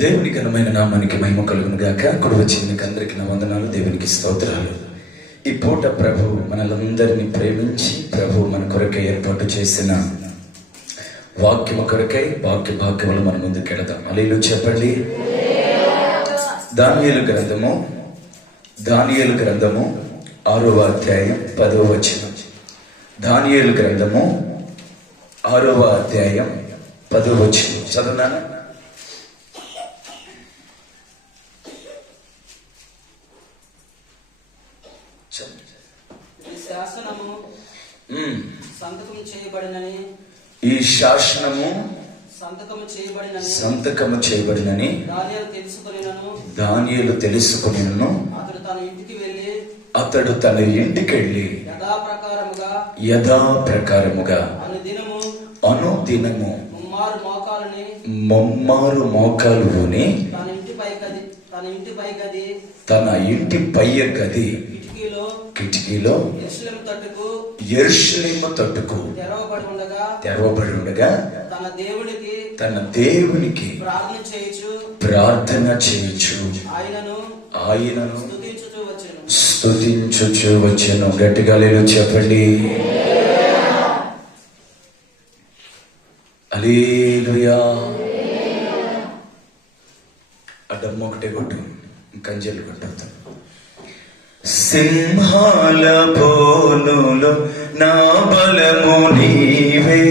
దేవుని ఘనమైన నామానికి మహిమ కలుగును గాక. కుడి వచ్చిన మీకు అందరికీ నా వందనాలు, దేవునికి స్తోత్రాలు. ఈ పూట ప్రభు మనలందరినీ ప్రేమించి ప్రభు మన కొరకై ఏర్పాటు చేసిన వాక్యము కొరకై వాక్యములు మన ముందుకెళదాం. హల్లెలూయా చెప్పండి. దానియేలు గ్రంథము 6వ అధ్యాయం 10వ వచనం. దానియేలు గ్రంథము 6వ అధ్యాయం 10వ వచనం చదువునాను. ఈ శాసనము సంతకము చేయబడినని దానియేలు తెలుసుకొనినను అతడు తన ఇంటికి వెళ్ళి యథాప్రకారముగా అనుదినము ముమ్మారు మోకాలుని తన ఇంటి పై గది కిటికీలో యెరూషలేము తట్టుకు తెరవబడి ఉండగా తన దేవునికి ప్రార్థన చేయుచు ఆయనను స్తుతించుచు వచ్చెను. గట్టిగా లేదు చెప్పండి. హల్లెలూయా. అడ్డమ్మ ఒకటే కొట్టు, కంచెలు కొట్టవుతాను. సింహాల బోనులో నా బలము నీవే,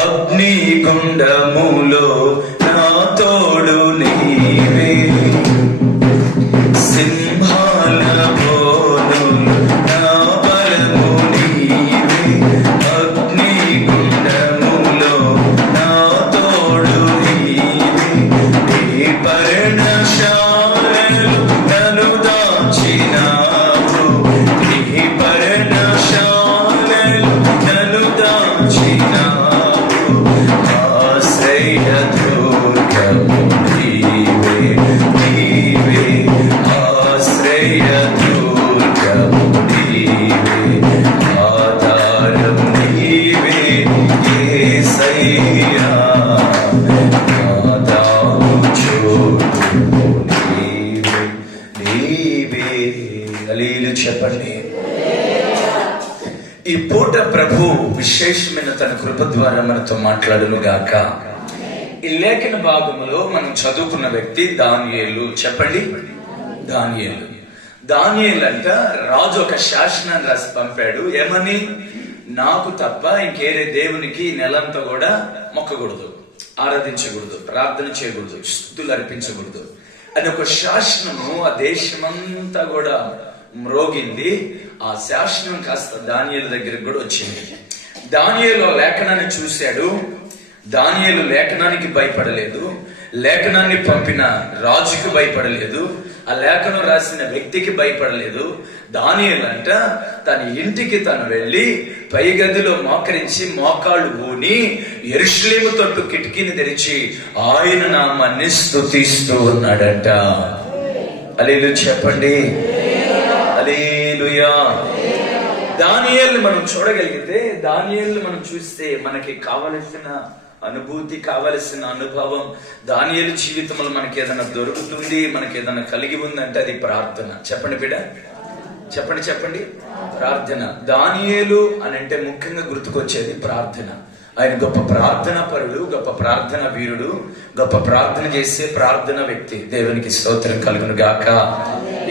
అగ్నిగుండములో నా తోడు నీవే. సింహాల బోనులో నా బలము నీవే, అగ్నిగుండములో నా తోడు నీవే. నీ పర్ణశాలలో నన్ను దాచినావు, నీ పర్ణశాలలో నన్ను దాచినావు. ఆశ్రయదుర్గము నీవే, నీవే ఆశ్రయదుర్గము నీవే, ఆధారం నీవే యేసయ్యా, ఆధారం చోటు నీవే, నీవే. హల్లెలూయా చెప్పండి. ఈ పూట ప్రభు విశేషమైన తన కృప ద్వారా మనతో మాట్లాడును గాక. ఈ లేఖన భాగంలో మనం చదువుకున్న వ్యక్తి దానియేలు. చెప్పండి. దానియేలు అంట రాజు ఒక శాసనాన్ని రాసి పంపాడు. ఏమని? నాకు తప్ప ఇంకేరే దేవునికి నెలంతా కూడా మొక్కకూడదు, ఆరాధించకూడదు, ప్రార్థన చేయకూడదు, స్తుతులు అర్పించకూడదు అని ఒక శాసనము ఆ దేశమంతా కూడా మ్రోగింది. ఆ శాసనం కాస్త దానియేలు దగ్గరికి కూడా వచ్చింది. దానియేలు లేఖనాన్ని చూశాడు. దానియేలు లేఖనానికి భయపడలేదు, లేఖనాన్ని పంపిన రాజుకి భయపడలేదు, ఆ లేఖనం రాసిన వ్యక్తికి భయపడలేదు. దానియేలు అంట తన ఇంటికి తను వెళ్ళి పై గదిలో మోకరించి మోకాళ్ళు ఊని యెరూషలేము తట్టు కిటికీని తెరిచి ఆయన నామాన్ని స్తుతిస్తూ ఉన్నాడంట. హల్లెలూయా చెప్పండి. హల్లెలూయా. దానియేలుని మనం చూడగలిగితే, దానియేలుని మనం చూస్తే మనకి కావలసిన అనుభూతి, కావలసిన అనుభవం, దానియేలు జీవితంలో మనకి ఏదైనా దొరుకుతుంది, మనకి ఏదైనా కలిగి ఉందంటే అది ప్రార్థన. చెప్పండి బిడ్డ, చెప్పండి. ప్రార్థన. దానియేలు అని అంటే ముఖ్యంగా గుర్తుకొచ్చేది ప్రార్థన. ఆయన గొప్ప ప్రార్థన పరుడు, గొప్ప ప్రార్థన వీరుడు, గొప్ప ప్రార్థన చేసే ప్రార్థన వ్యక్తి. దేవునికి స్తోత్రం కలుగును గాక.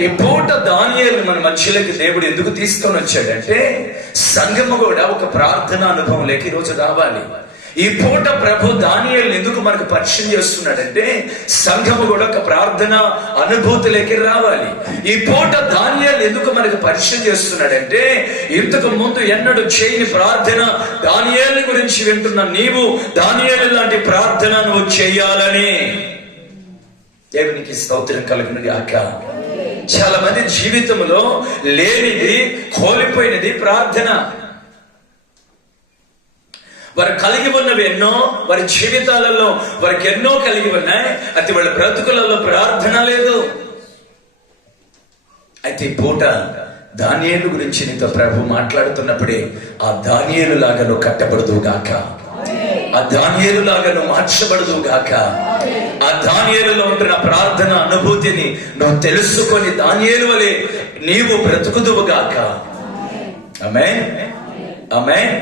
ఈ పూట దానియేలు మన మధ్యలోకి దేవుడు ఎందుకు తీసుకొని వచ్చాడంటే, సంఘము కూడా ఒక ప్రార్థన అనుభవంలోకి ఈరోజు రావాలి. ఈ పూట ప్రభు దానియేలుని ఎందుకు మనకు పరిచయం చేస్తున్నాడంటే, సంఘము కూడా ఒక ప్రార్థన అనుభూతిలోకి రావాలి. ఈ పూట దానియేలు ఎందుకు మనకు పరిచయం చేస్తున్నాడంటే, ఇంతకు ముందు ఎన్నడూ చేయని ప్రార్థన దానియేలు గురించి వింటున్న నీవు దానియేలు లాంటి ప్రార్థన నువ్వు చేయాలని. దేవునికి స్తోత్రం కలుగును గాక. చాలా మంది జీవితంలో లేనిది, కోల్పోయినది ప్రార్థన. వారు కలిగి ఉన్నవి ఎన్నో, వారి జీవితాలలో వారికి ఎన్నో కలిగి ఉన్నాయి, అయితే వాళ్ళ బ్రతుకులలో ప్రార్థన లేదు. అయితే ఈ పూట దానియేలు గురించి నీతో ప్రభు మాట్లాడుతున్నప్పుడే ఆ దానియేలు లాగా నువ్వు కట్టబడదు గాక. ఆ దానియేలులాగా నువ్వు మార్చబడదు గాక. ఆ దానియేలులో ఉంటున్న ప్రార్థన అనుభూతిని నువ్వు తెలుసుకొని దానియేలు వలె నీవు బ్రతుకుదువు గాక. ఆమేన్, ఆమేన్.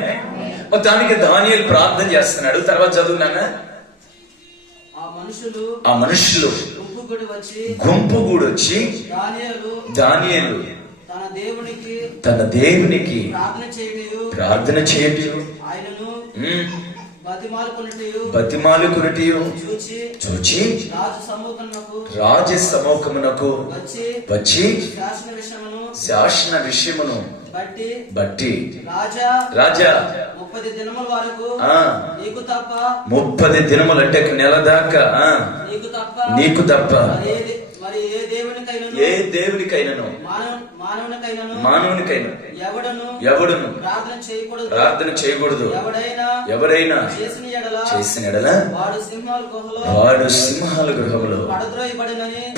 దానికి దానియేలు ప్రార్థన చేస్తున్నాడు. తర్వాత చదువునానా, ఆ మనుషులు గుంపు కూడి వచ్చి దానియేలు తన దేవునికి ప్రార్థన చేయటం బతిమాలుకొనుటయు చూచి రాజు సముఖమునకు వచ్చి శాసన విషయమును బట్టి రాజా 30 దినములు అంటే నెల దాకా నీకు తప్ప ఏ దేవునికైనను మానవునికైనా ఎవడును ప్రార్థన చేయకూడదు. ఎవరైనా చేసిన ఎడల వాడు సింహాల గృహంలో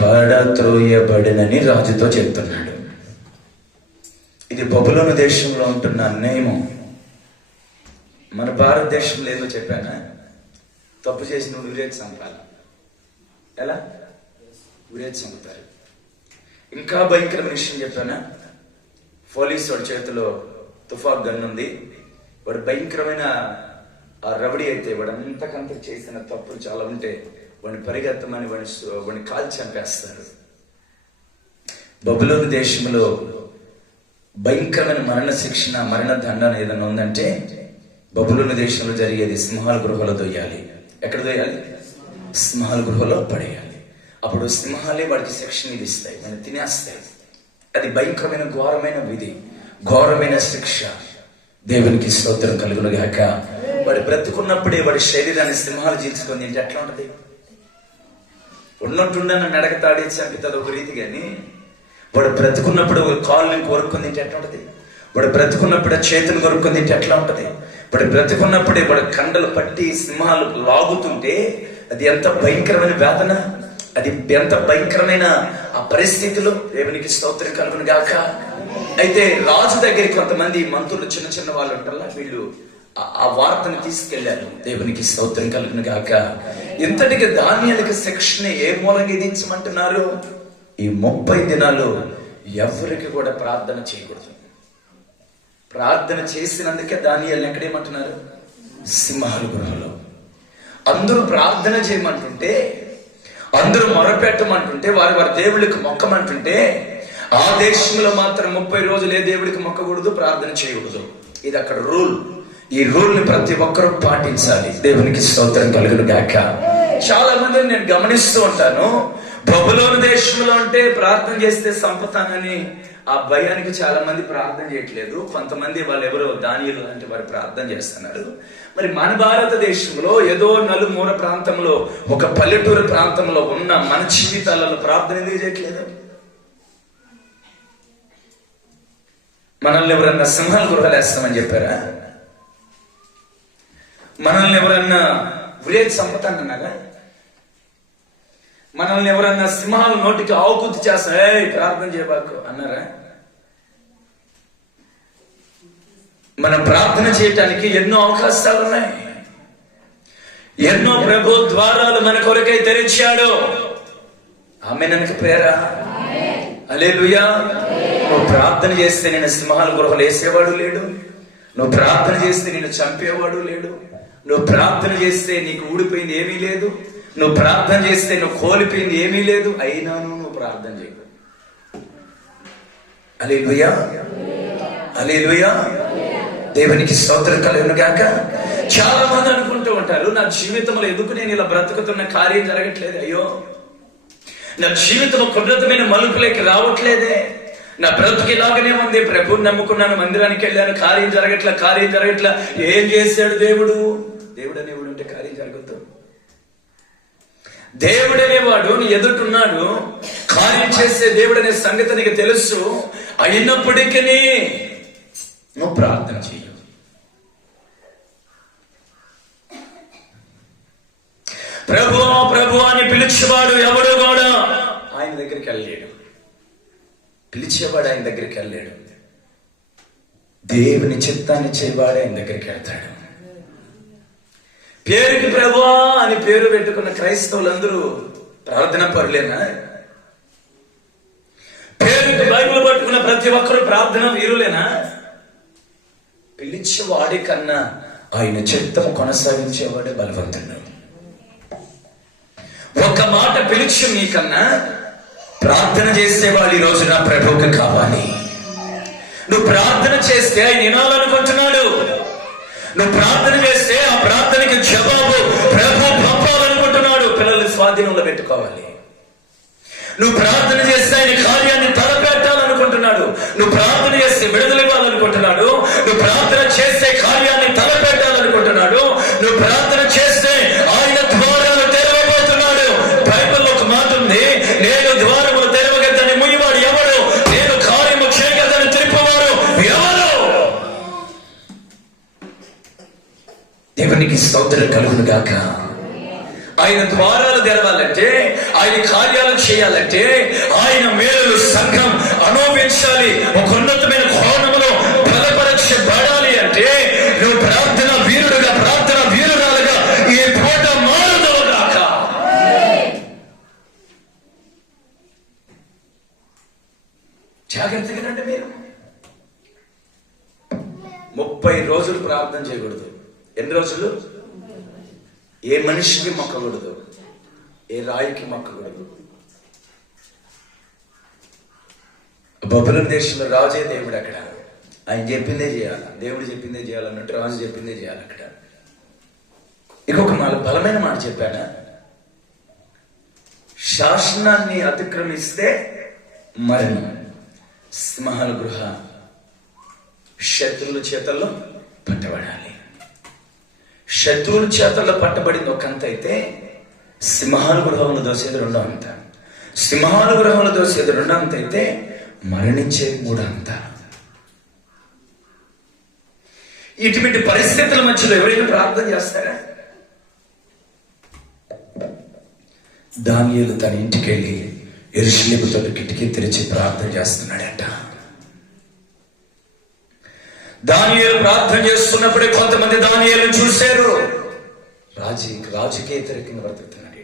పడద్రోయబడినని రాజుతో చెప్తున్నాడు. ఇది బబులోను దేశంలో ఉంటున్న అన్యాయము. మన భారతదేశంలో ఏదో చెప్పానా, తప్పు చేసిన ఉరేజ్ చంపాలి. ఎలా ఉరేజ్ చంపుతారు. ఇంకా భయంకరమైన విషయం చెప్పానా, పోలీసు వాడి చేతిలో తుఫాక్ గన్ ఉంది. వాడు భయంకరమైన ఆ రబడి అయితే వాడు అంతకంత చేసిన తప్పులు చాలా ఉంటే వాడిని పరిగెత్తమని వాడిని కాల్చి చంపేస్తారు. బబులోను దేశంలో భయంకరమైన మరణ శిక్షణ, మరణ దండన ఏదైనా ఉందంటే బబులోను దేశంలో జరిగేది సింహాల గృహలో దొయ్యాలి. ఎక్కడ దొయ్యాలి? సింహాల గృహలో పడేయాలి. అప్పుడు సింహాలే వాడికి శిక్షణ విధిస్తాయి, వాడిని తినేస్తాయి. అది భయంకరమైన ఘోరమైన విధి, ఘోరమైన శిక్ష. దేవునికి స్తోత్రం కలుగును గాక. వాడు బ్రతుకున్నప్పుడే వాడి శరీరాన్ని సింహాలు చీల్చుకొని తింటే ఎట్లా ఉంటది? ఉన్నట్టుండన్న మెడక తాడి చంపితుంది ఒక రీతి, కానీ వాడు బ్రతుకున్నప్పుడు కాళ్ళని కొరుక్కొని తింటే ఎట్లా ఉంటది? వాడు బ్రతుకున్నప్పుడే చేతులు కొరుక్కొని తింటే ఎట్లా ఉంటది? వాడు బ్రతుకున్నప్పుడే వాడు కండలు పట్టి సింహాలు లాగుతుంటే అది ఎంత భయంకరమైన వేదన, అది ఎంత భయంకరమైన ఆ పరిస్థితిలో. దేవునికి స్తోత్రం కలుగును గాక. అయితే రాజు దగ్గరికి కొంతమంది మంత్రులు, చిన్న చిన్న వాళ్ళు ఉంటారా, వీళ్ళు ఆ వార్తను తీసుకెళ్లారు. దేవునికి స్తోత్రం కలుగును గాక. ఇంతటికి దానియేలుకి శిక్షణ ఏ మూలంగా విధించమంటున్నారు? ఈ 30 దినాలు ఎవరికి కూడా ప్రార్థన చేయకూడదు. ప్రార్థన చేసినందుకే దానియేలుని ఎక్కడేమంటున్నారు? సింహాల గృహలో. అందరూ ప్రార్థన చేయమంటుంటే, అందరూ మొరపెట్టమంటుంటే, వారి వారి దేవుళ్ళకి మొక్కమంటుంటే, ఆ దేశంలో మాత్రం 30 రోజులు ఏ దేవుడికి మొక్కకూడదు, ప్రార్థన చేయకూడదు. ఇది అక్కడ రూల్. ఈ రూల్ ని ప్రతి ఒక్కరూ పాటించాలి. దేవునికి స్తోత్రం కలుగును గాక. చాలా మందిని నేను గమనిస్తూ ఉంటాను, బబులోను దేశంలో అంటే ప్రార్థన చేస్తే సంపతానని ఆ భయానికి చాలా మంది ప్రార్థన చేయట్లేదు. కొంతమంది వాళ్ళు ఎవరో దానియేలు అంటే వారు ప్రార్థన చేస్తున్నారు. మరి మన భారతదేశంలో ఏదో నలుమూల ప్రాంతంలో, ఒక పల్లెటూరు ప్రాంతంలో ఉన్న మన జీవితాలలో ప్రార్థన ఎందుకు చేయట్లేదు? మనల్ని ఎవరన్నా సింహాల గృహాలు వేస్తామని చెప్పారా? మనల్ని ఎవరన్నా విలేజ్ సంపతానన్నారా? మనల్ని ఎవరన్నా సింహాల నోటికి ఆవుకుతి చేస్తా ప్రార్థన చేయబాకు అన్నారా? మనం ప్రార్థన చేయటానికి ఎన్నో అవకాశాలు ఉన్నాయి. ఎన్నో ప్రభు ద్వారాలు మన కొరకై తెరిచాడు. ఆమె ననక పేరా హల్లెలూయా. నువ్వు ప్రార్థన చేస్తే నేను సింహాల గృహలు వేసేవాడు లేడు. నువ్వు ప్రార్థన చేస్తే నేను చంపేవాడు లేడు. నువ్వు ప్రార్థన చేస్తే నీకు ఊడిపోయింది ఏమీ లేదు. నువ్వు ప్రార్థన చేస్తే నువ్వు కోల్పోయింది ఏమీ లేదు. అయినాను నువ్వు ప్రార్థన చేయవు. హల్లెలూయా, హల్లెలూయా. దేవునికి స్తోత్రం కలుగును గాక. చాలా మంది అనుకుంటూ ఉంటారు, నా జీవితంలో ఎందుకు నేను ఇలా బ్రతుకుతున్న కార్యం జరగట్లేదు, అయ్యో నా జీవితం కుదరతమైన మలుపులోకి రావట్లేదే, నా బ్రతుకు ఇలాగనే ఉంది, ప్రభుని నమ్ముకున్నాను, మందిరానికి వెళ్ళాను, కార్యం జరగట్లా. ఏం చేశాడు దేవుడు? దేవుడు అనేవాడు అంటే కార్యం జరగదు. దేవుడు అనేవాడు నీ ఎదుటున్నాడు, కార్యం చేసే దేవుడు అనే సంగతి నీకు తెలుసు. అయినప్పటికీ నువ్వు ప్రార్థన చెయ్యి. ప్రభు ప్రభు అని పిలిచేవాడు ఎవడు కూడా ఆయన దగ్గరికి వెళ్ళలేడు. పిలిచేవాడు ఆయన దగ్గరికి వెళ్ళలేడు. దేవుని చిత్తాన్ని చేయవాడు ఆయన దగ్గరికి వెళ్తాడు. పేరుకి ప్రభువా అని పేరు పెట్టుకున్న క్రైస్తవులందరూ ప్రార్థన పరులేనా? పేరుకి బైబిల్ పట్టుకున్న ప్రతి ఒక్కరు ప్రార్థన వీరులేనా? పిలిచేవాడి కన్నా ఆయన చిత్తము కొనసాగించేవాడే బలవంతుడు. ఒక్క మాట పిలిచి మీకన్నా ప్రార్థన చేసేవాడు ఈ రోజున ప్రభువుకి కావాలి. నువ్వు ప్రార్థన చేస్తే ఆయన వినాలనుకుంటున్నాడు. నువ్వు ప్రార్థన చేస్తే ఆ ప్రార్థనకి జవాబు ప్రభు పంపాలనుకుంటున్నాడు. పిల్లలు స్వాధీనంలో పెట్టుకోవాలి. నువ్వు ప్రార్థన చేస్తే ఆయన కార్యాన్ని తలపెట్టాలనుకుంటున్నాడు. నువ్వు ప్రార్థన చేస్తే విడుదల ఇవ్వాలనుకుంటున్నాడు. నువ్వు ప్రార్థన చేస్తే కార్యాన్ని తలపెట్టాలనుకుంటున్నాడు. నువ్వు ప్రార్థన చేస్తే ఆయన ద్వారాలు తెరవబోతున్నాడు. బైబిల్లో ఒక మాట ఉంది, నేను ద్వారములు తెరవగద్దని ముయ్యవాడు ఎవడు, నేను కార్యము చేయగదని తెలుపువారు ఎవరు? దేవునికి స్తోత్రం కలుగును గాక. ఆయన ద్వారాలు తెరవాలంటే, ఆయన కార్యాలు చేయాలంటే, ఆయన మేలులు సంఘం అనుభవించాలి, ఒక ఉన్నతమైన కోణంలో బలపరచబడాలి అంటే నువ్వు ప్రార్థన వీరుడుగా, ప్రార్థన వీరురాలుగా ఈ పూట మారుదవుగాక. జాగ్రత్తగా అంటే మీరు 30 రోజులు ప్రార్థన చేయకూడదు. ఎన్ని రోజులు? ఏ మనిషికి మొక్కకూడదు, ఏ రాయికి మొక్కకూడదు. బబులోను దేశంలో రాజే దేవుడు. అక్కడ ఆయన చెప్పిందే చేయాలి, దేవుడు చెప్పిందే చేయాలన్నట్టు రాజు చెప్పిందే చేయాలి. అక్కడ ఇంకొక బలమైన మాట చెప్పానా, శాసనాన్ని అతిక్రమిస్తే మరణం. సింహాల గృహ శత్రువుల చేతల్లో పట్టబడాలి. శత్రువుల చేతల్లో పట్టబడింది ఒకంత అయితే, సింహాల గృహంలో దోసేది రెండో అంత. సింహాల గృహంలో దోసేది రెండో అంత అయితే మరణించే మూడో అంత. ఇటువంటి పరిస్థితుల మధ్యలో ఎవరైనా ప్రార్థన చేస్తారా? దానియేలు తన ఇంటికి వెళ్ళి యెరూషలేము తోటి కిటికీ తెరిచి ప్రార్థన చేస్తున్నాడట. దానియేలు ప్రార్థన చేస్తున్నప్పుడే కొంతమంది దానియేలును చూశారు. రాజుకి వ్యతిరేకంగా బ్రతుకుతున్నాడు,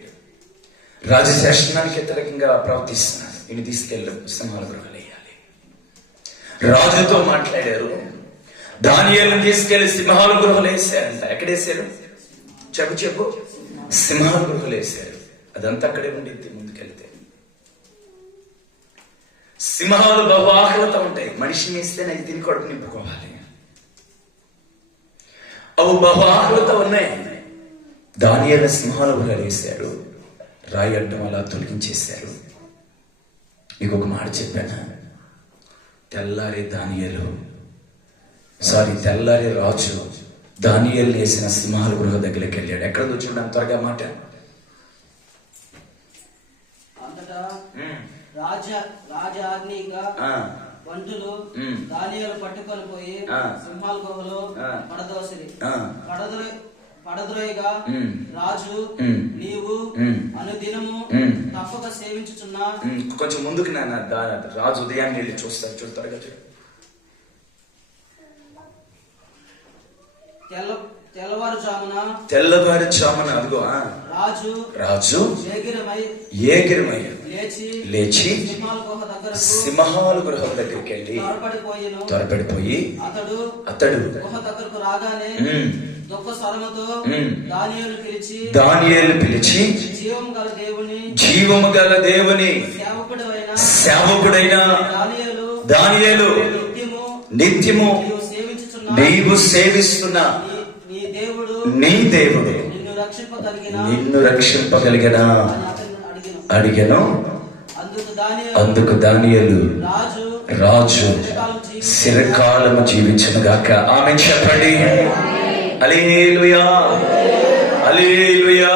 రాజశాసనానికి వ్యతిరేకంగా ప్రవర్తిస్తున్నాడు. ఈయన తీసుకెళ్ళి సింహాల గృహలు వేయాలి. రాజుతో మాట్లాడారు. దానియేలును తీసుకెళ్లి సింహాల గృహలు వేసారంట. ఎక్కడేసారు? చెప్పు. సింహాల గృహలు వేసారు. అదంతా అక్కడే ఉండిద్ది. ముందుకెళ్తే సింహాలు బహు ఆకలితో ఉంటాయి. మనిషిని వేస్తే నాకు తిని కడుపు నింపుకోవాలి. అవి బహు ఆకలితో ఉన్నాయి. దానియేలు సింహాల గృహలు వేశాడు. రాయి అడ్డం అలా తొలగించేశారు. ఇంకొక మాట చెప్పాను, తెల్లారి రాజు దానియేలు వేసిన సింహాల గృహ దగ్గరికి వెళ్ళాడు. ఎక్కడ కూర్చుంటాం త్వరగా మాట. వంటలు దానియేలు పట్టుకొని పోయి సింహాల గుహలో పడద్రోయగా రాజు, నీవు అనుదినము తప్పక సేవించుచున్నా. కొంచెం ముందుకు రాజు ఉదయాన్ని వెళ్ళి చూస్తారు. చూడతారుగా తెల్లవారుజామున అదిగో రాజు ఏగిరమై లేచి సింహాల గృహం దగ్గరికి వెళ్ళి త్వరపడిపోయి అతడు దానియేలు పిలిచి జీవము గల దేవుని సేవకుడైన దానియేలు, నిత్యము నీవు సేవిస్తున్న నీ దేవుడు నిన్ను రక్షింపగలిగిన అడిగను. అందుకు దానియేలు, రాజు చిరకాలము జీవించును గాక. ఆమేన్ చెప్పండి. హల్లెలూయా, హల్లెలూయా.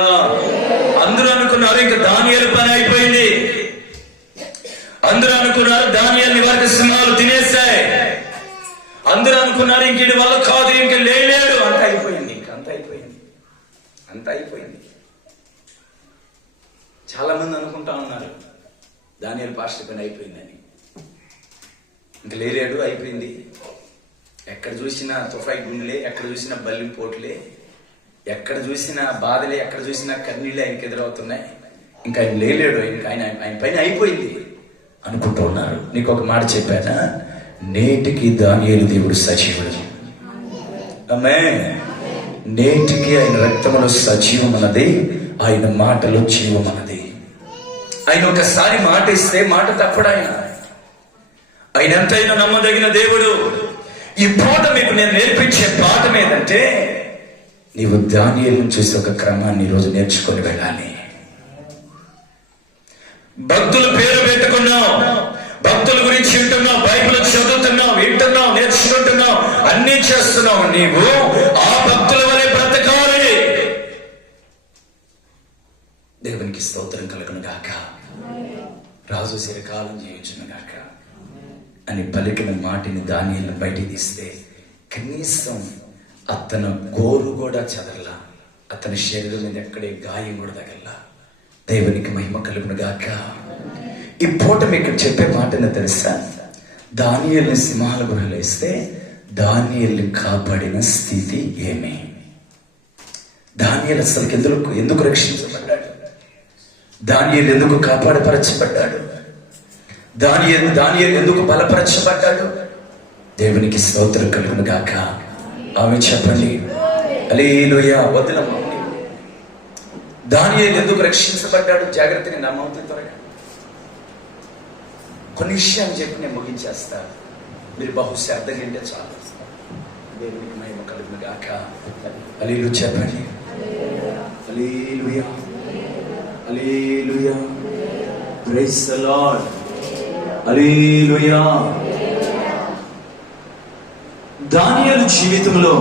అందరూ అనుకున్నారు ఇంకా దానియేలు పని అయిపోయింది. అందరూ అనుకున్నారు దానియేలుని వారికి సింహాలు తినేశాయి. అందరూ అనుకున్నారు ఇంక వీడి వల్ల కాదు, ఇంక లేలేడు. అంత అయిపోయింది. చాలా మంది అనుకుంటా ఉన్నారు దానియేలు పాస్టర్ పని అయిపోయిందని. ఇంక లేలేడు, అయిపోయింది. ఎక్కడ చూసినా తుఫాయి గుండెలే, ఎక్కడ చూసినా బల్లి పోట్లే. ఎక్కడ చూసినా బాధలే, ఎక్కడ చూసినా కన్నీళ్ళే ఆయనకి ఎదురవుతున్నాయి. ఇంకా ఆయన లేలేడు, ఆయన పైన అయిపోయింది అనుకుంటూ ఉన్నారు. నీకు ఒక మాట చెప్పానా, నేటికి దానియేలు దేవుడు సజీవుడు. ఆమేన్. నేటికి ఆయన రక్తములో సజీవం అన్నది, ఆయన మాటలో జీవం అన్నది. ఆయన ఒకసారి మాట ఇస్తే మాట తప్పడు. ఆయన ఎంతైనా నమ్మదగిన దేవుడు. ఈ పూట మీకు నేను నేర్పించే పాఠం ఏంటంటే, నీవు దానియేలును చూసి ఒక క్రమాన్ని ఈరోజు నేర్చుకొని వెళ్ళాలి. భక్తుల పేరు పెట్టుకున్నావు, భక్తుల గురించి వింటున్నావు, బైబిల్ చదువుతున్నావు, వింటున్నావు, నేర్చుకుంటున్నావు, అన్ని చేస్తున్నావు. నీవు ఆ భక్తుల వలె బ్రతకాలి. దేవునికి స్తోత్రం కలుగును గాక. రాజు చిరకాలం జీవించును గాక అని పలికిన మాటిని దానియేలును బయటికి తీస్తే కనీసం అతను గోరు కూడా చదరలా, అతని శరీరం మీద ఎక్కడే గాయం కూడా తగల్లా. దేవునికి మహిమ కలుగును గాక. ఈ పూట మీకు చెప్పే మాటను తెలుసా, దానియేలుని సింహాల గుహలో వేస్తే దానియేలుని కాపాడిన స్థితి ఏమి? దానియేలు అసలు ఎందుకు రక్షించబడ్డాడు? దానియేలు ఎందుకు కాపాడపరచబడ్డాడు? దానియేలు ఎందుకు బలపరచబడ్డాడు? దేవునికి స్తోత్రం కలుగును గాక. ఆమె చెప్పండి హల్లెలూయా. వదలమ్మా. దానియేలు ఎందుకు రక్షించబడ్డాడు? జాగ్రత్తగా నమ్మవుతుంది. త్వరగా కొన్ని విషయాలు చెప్పి నేను ముగించేస్తా, మీరు బహుశా అర్థం ఏంటే చాలు. దేవునికి మహిమ కలుగును గాక. హల్లెలూయా చెప్పండి. హల్లెలూయా, హల్లెలూయా, ప్రైజ్ ది లార్డ్, హల్లెలూయా. దానియేలు జీవితంలో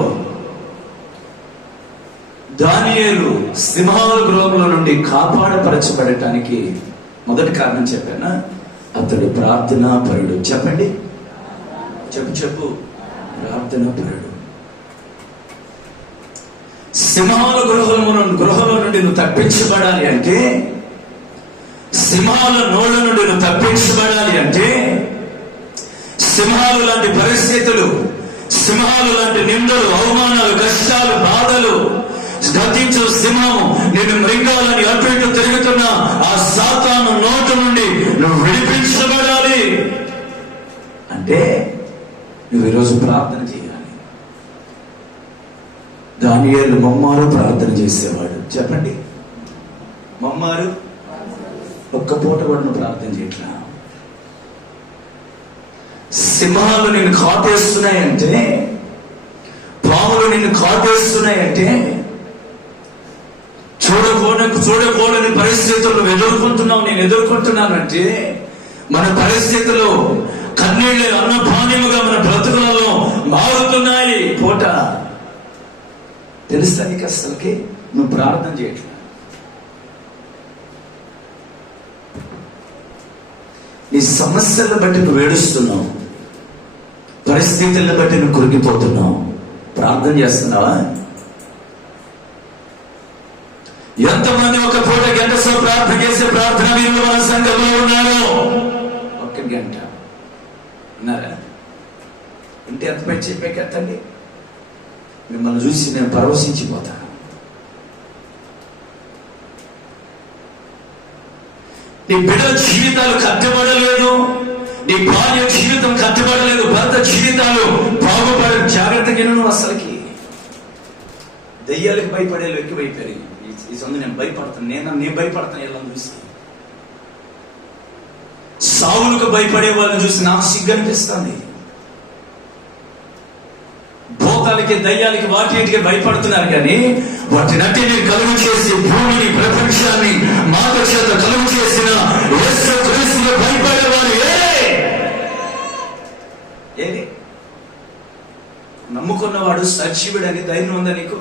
దానియేలు సింహాల గృహంలో నుండి కాపాడపరచబడటానికి మొదటి కారణం చెప్పానా, అతడు ప్రార్థనా పరుడు. చెప్పండి, చెప్పు ప్రార్థనా పరుడు. సింహాల గృహంలో నుండి నువ్వు తప్పించబడాలి అంటే, సింహాల నోళ్ళ నుండి నువ్వు తప్పించబడాలి అంటే, సింహాలు లాంటి పరిస్థితులు, సింహాలు లాంటి నిందలు, అవమానాలు, కష్టాలు, బాధలు గతించు సింహం నేను మృగాలని అటు తిరుగుతున్న ఆ సాతాను నోటు నుండి నువ్వు విడిపించబడాలి అంటే నువ్వు ఈరోజు ప్రార్థన చేయాలి. దానియేలు మమ్మారు ప్రార్థన చేసేవాడు. చెప్పండి, మమ్మారు ఒక్క పూట కూడా నువ్వు ప్రార్థన చేయట్లా. సింహాలు నిన్ను కాటేస్తున్నాయంటే, పాములు నిన్ను కాటేస్తున్నాయంటే, చూడకూడని పరిస్థితులను ఎదుర్కొంటున్నావు, నేను ఎదుర్కొంటున్నానంటే, మన పరిస్థితులు కన్నీళ్ళే అన్నపానీయముగా మన బ్రతుకులలో మారుతున్నాయి. పూట తెలుస్తా నీకు అసలుకి నువ్వు ప్రార్థన చేయట్లా. నీ సమస్యలను బట్టి నువ్వు ఏడుస్తున్నావు, పరిస్థితులను బట్టి నువ్వు కురిగిపోతున్నావు. ప్రార్థన చేస్తున్నావా? ఎంతమంది ఒక పూట గంట సేపు ప్రార్థన చేసే ప్రార్థన వీరులు మన సంఘంలో ఉన్నారు? ఒక్క గంట ఉన్నారా? ఇంటి ఎంతపై చెప్పే కదండి, మిమ్మల్ని చూసి నేను పరవశించిపోతాను. నీ బిడ్డల జీవితాలు కట్టబడలేదు, నీ భార్య జీవితం కట్టబడలేదు, భర్త జీవితాలు బాగుపడ. జాగ్రత్తగా నువ్వు అసలుకి దయ్యాలకు భయపడేలు ఎక్కువైపోయి ఈ సొంత నేను భయపడతాను, నేను భయపడతాను. ఎలా చూసి సావులకు భయపడే వాళ్ళని చూసి నాకు సిగ్గు అనిపిస్తుంది. భూతాలకి, దయ్యాలకి, వాటికి భయపడుతున్నారు కానీ వాటినట్టిని కలుగు చేసి భూమిని, ప్రపంచాన్ని మాట చేత కలుగు చేసిన యేసు క్రీస్తుకు భయపడేవారు ఏది? నమ్ముకున్నవాడు సజీవుడని ధైర్యం ఉందా నీకు?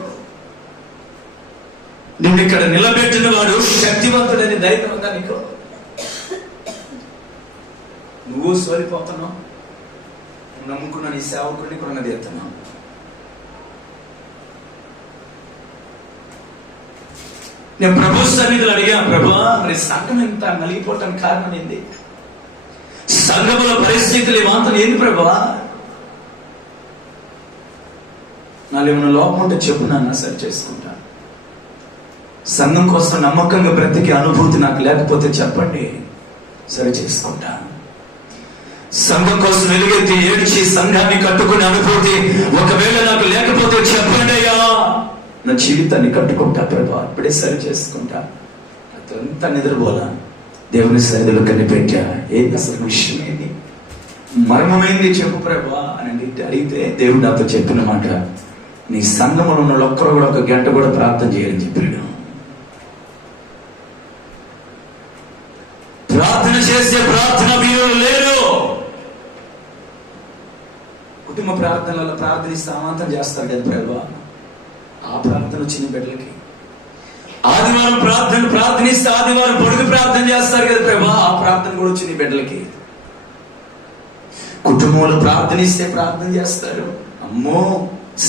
నిన్ను ఇక్కడ నిలబెట్టిన వాడు శక్తివంతుడని ధైర్యం ఉందా నీకు? నువ్వు సోలిపోతున్నావు, నమ్ముకున్న నీ సేవకుడిని కొనగదీస్తున్నావు. నేను ప్రభు సన్నిధిలో అడిగా, ప్రభా మరి సంఘం ఎంత నలిగిపోవటానికి కారణం ఏంది? సంఘముల పరిస్థితులు ఏమంతా ఏంది ప్రభా? నాలో ఏమైనా లోపం ఉంటే చెప్పు, నాన్న సరి చేసుకుంటా. సంఘం కోసం నమ్మకంగా బ్రతికే అనుభూతి నాకు లేకపోతే చెప్పండి, సరి చేసుకుంటా. సంఘం కోసం వెలుగెత్తి ఏడ్చి సంఘాన్ని కట్టుకునే అనుభూతి ఒకవేళ నాకు లేకపోతే చెప్పండి అయ్యా, నా జీవితాన్ని కట్టుకుంటా ప్రభా, ఇప్పుడే సరి చేసుకుంటా. అదంతా నిద్రపోలా, దేవుని సన్నిధిలో కనిపెట్టా. ఏంటి అసలు విషయం, ఏంటి మర్మమైంది చెప్పు ప్రభా అని అడిగితే దేవుడు నాతో చెప్పిన మాట, నీ సంఘంలో ఉన్న ఒక్కరు కూడా 1 గంట కూడా ప్రార్థన చేయాలని చెప్పాడు. ప్రార్థన చేసే ప్రార్థన వీరులు లేరు. కుటుంబ ప్రార్థనలలో ప్రార్థనిస్తే అమాంతం చేస్తారు కదా ప్రభా, ఆ ప్రార్థన వచ్చిన బిడ్డలకి. ఆదివారం ప్రార్థనిస్తే ఆదివారం పొడుగు ప్రార్థన చేస్తారు కదా ప్రభా, ఆ ప్రార్థన కూడా వచ్చిన బిడ్డలకి. కుటుంబంలో ప్రార్థనిస్తే ప్రార్థన చేస్తారు, అమ్మో.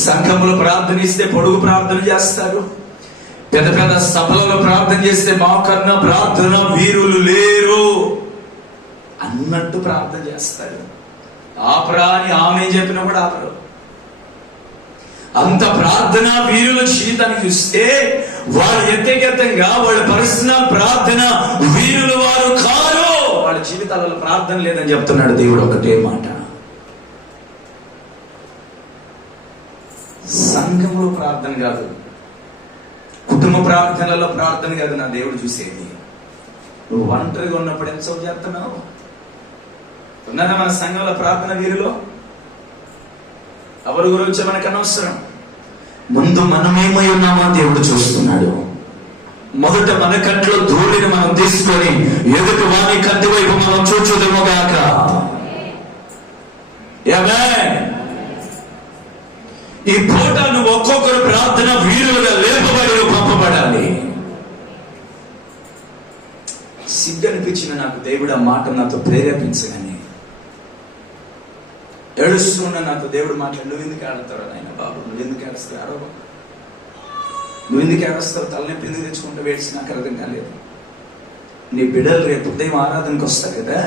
సంఘంలో ప్రార్థనిస్తే పొడుగు ప్రార్థన చేస్తారు. పెద్ద పెద్ద సభలలో ప్రార్థన చేస్తే మాకన్నా ప్రార్థన వీరులు లేరు అన్నట్టు ప్రార్థన చేస్తారు. ఆపరా అని ఆమె చెప్పినా కూడా ఆపరు. అంత ప్రార్థన వీరుల జీవితాన్ని చూస్తే వాళ్ళు వ్యక్తిగతంగా వాళ్ళ పర్సనల్ ప్రార్థన వీరులు వారు కారు. వాళ్ళ జీవితాలలో ప్రార్థన లేదని చెప్తున్నాడు దేవుడు. ఒకటే మాట, సంఘంలో ప్రార్థన కాదు, కుటుంబ ప్రార్థనలో ప్రార్థన కాదు నా దేవుడు చూసేది. నువ్వు ఒంటరిగా ఉన్నప్పుడు ఎంత సౌ చేస్తున్నావు? ఉన్నారా మన సంఘంలో ప్రార్థన వీరులో? ఎవరి గురించి మనకు అనవసరం. ముందు మనమేమై ఉన్నామో దేవుడు చూస్తున్నాడు. మొదట మన కంట్లో ధూళిని మనం తీసుకొని ఎదుటి వాని కంటి వైపు మనం చూచుదేమో గాక. ఈ పూట నువ్వు ఒక్కొక్కరు ప్రార్థన వీరులుగా లేపబడి పంపబడాలి. సిగ్గనిపించిన నాకు దేవుడు ఆ మాట నాతో ప్రేరేపించగానే ఏడుస్తున్న నాతో దేవుడు మాట్లాడు, నువ్వు ఎందుకు ఏడతావు నాయన బాబు, నువ్వు ఎందుకు ఏడుస్తావు? ఆరోగ్యం నువ్వు ఎందుకు ఏడుస్తావు? తలనొప్పి ఎందుకు తెచ్చుకుంటూ వేడిసి నాకు అర్థం కాలేదు. నీ బిడ్డలు రేపు ఉదయం ఆరాధనకు వస్తారు కదా,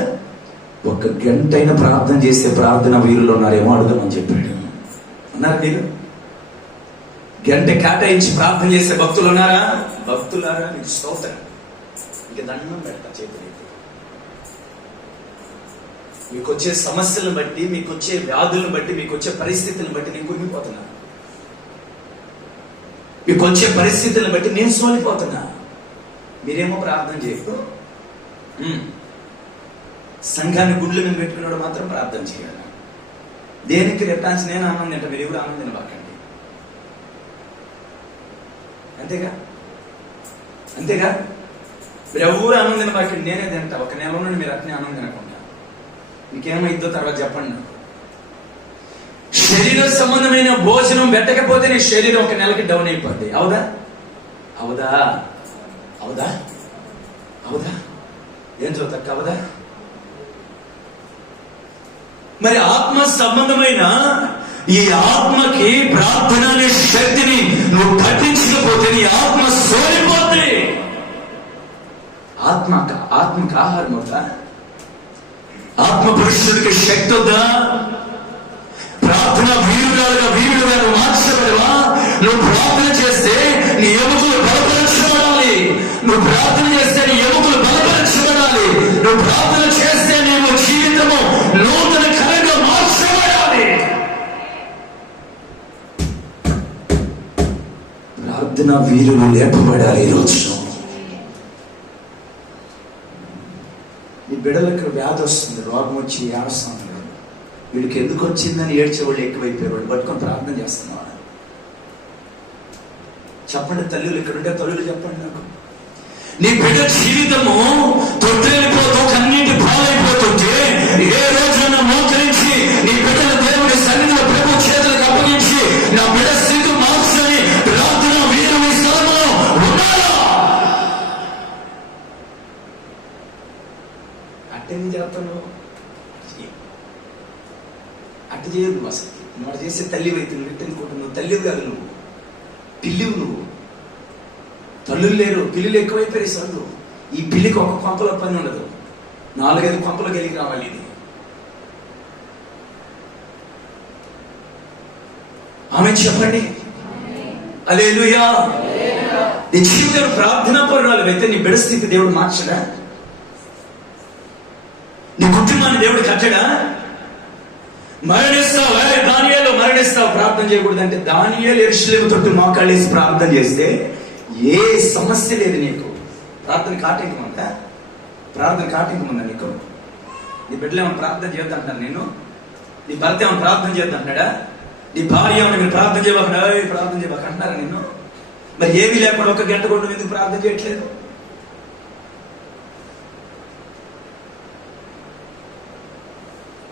1 గంట ప్రార్థన చేసే ప్రార్థన వీరులు ఉన్నారేమో అడుగుదామని చెప్పాడు. ఉన్నారు మీరు? గంట కేటాయించి ప్రార్థన చేసే భక్తులు ఉన్నారా? భక్తులారా మీకు స్తోత్రం. ఇక దండం పెడతా చేతులైతే. మీకు వచ్చే సమస్యలను బట్టి, మీకు వచ్చే వ్యాధులను బట్టి, మీకు వచ్చే పరిస్థితులను బట్టి నేను కుంగిపోతున్నా. మీకు వచ్చే పరిస్థితులను బట్టి నేను సోలిపోతున్నా. మీరేమో ప్రార్థన చేయరు. సంఘాన్ని గుడ్ల మీద పెట్టుకున్నాడు మాత్రం ప్రార్థన చేయాలి. దేనికి రేపాన్స్ నేను ఆనందం తింటా, మీరు ఎవరు ఆనందం బాకండి. అంతేగా అంతేగా మీరు ఎవరు ఆనందం బాకండి, నేనే తింటా. 1 నెల నుండి మీరు అట్నే ఆనందం తినకుండా మీకేమైందో తర్వాత చెప్పండి నాకు. శరీర సంబంధమైన భోజనం పెట్టకపోతే నీ శరీరం 1 నెలకి డౌన్ అయిపోద్ది. అవుదా అవుదా అవుదా అవుదా? ఏం చదువుతా అవుదా? మరి ఆత్మ సంబంధమైన ఈ ఆత్మకి ప్రార్థన అనే శక్తిని నువ్వు పట్టించకపోతే నీ ఆత్మ సోలిపోతుంది. ఆత్మకి ఆహారం అవుతా? ఆత్మ పురుషుడికి శక్తి వద్దా? ప్రార్థన వీరుడుగా మార్చబడవా? నువ్వు ప్రార్థన చేస్తే నీ ఎముకలు బలపరచబడాలి. నువ్వు ప్రార్థన చేస్తే నీ ఎముకలు బలపరచబడాలి. నువ్వు ప్రార్థన చేస్తే నీవు జీవితము నూతన కళగా మార్చబడాలి. ప్రార్థన వీరులు లేపబడాలి. ఈరోజు ఈ బిడ్డలకు వ్యాధి వస్తుంది, రోగం వచ్చి ఏడుస్తుంది. వీడికి ఎందుకు వచ్చిందని ఏడ్చేవాళ్ళు ఎక్కువైపోయారు. వాళ్ళు పట్టుకొని ప్రార్థన చేస్తున్నవాడు. చెప్పండి తల్లులు, ఇక్కడుంటే తల్లులు చెప్పండి నాకు. నీ బిడ్డ జీవితము తొట్టెళ్ళిపోతూ కన్నీటి పాలైపోతుంటే ఏ రోజున మోకరించి నీ బిడ్డల దేవుడి సన్నిధిలో ప్రభు చేతులకు అప్పగించి నా బిడ్డ స్థితి మార్చని ప్రార్థన వీరు ఈ స్థలంలో ఉన్నారా? అట్టేం చేస్తాను? అట్టు చేయదు నువ్వు. అసలు నువ్వు చేసే తల్లివి అయితే నువ్వు ఎట్టనుకుంటున్నావు? నువ్వు తల్లివి కాదు, నువ్వు పిల్లివు. నువ్వు తల్లులు లేరు, పిల్లులు ఎక్కువైపోయాయి. సర్దు ఈ పిల్లికి ఒక కొంపలో పని ఉండదు, 4-5 కొంపలు కలిగి రావాలి. ఇది ఆమె చెప్పండి హల్లెలూయా. నీ జీవితం ప్రార్థనా పరురాలు అయితే నీ బిడ్డ స్థితి దేవుడు మార్చడా? నీ కుటుంబాన్ని దేవుడు కట్టడా? మరణిస్తావు, దానియేలు మరణిస్తావు, ప్రార్థన చేయకూడదంటే దానియేలు యెరూషలేము తట్టు మోకాళ్ళేసి ప్రార్థన చేస్తే ఏ సమస్య లేదు నీకు. ప్రార్థన కాటింకముందా? ప్రార్థన కాటింకముందా నీకు? నీ బిడ్డలు ఏమైనా ప్రార్థన చేద్దంటున్నాను నేను? నీ భర్త ఏమైనా ప్రార్థన చేద్దంటున్నాడా? నీ భార్య ఏమైనా మీరు ప్రార్థన చేయకుండా ప్రార్థన చేయబాక అంటున్నారా నిన్ను? మరి ఏమీ లేకుండా 1 గంట కూడా ఎందుకు ప్రార్థన చేయట్లేదు?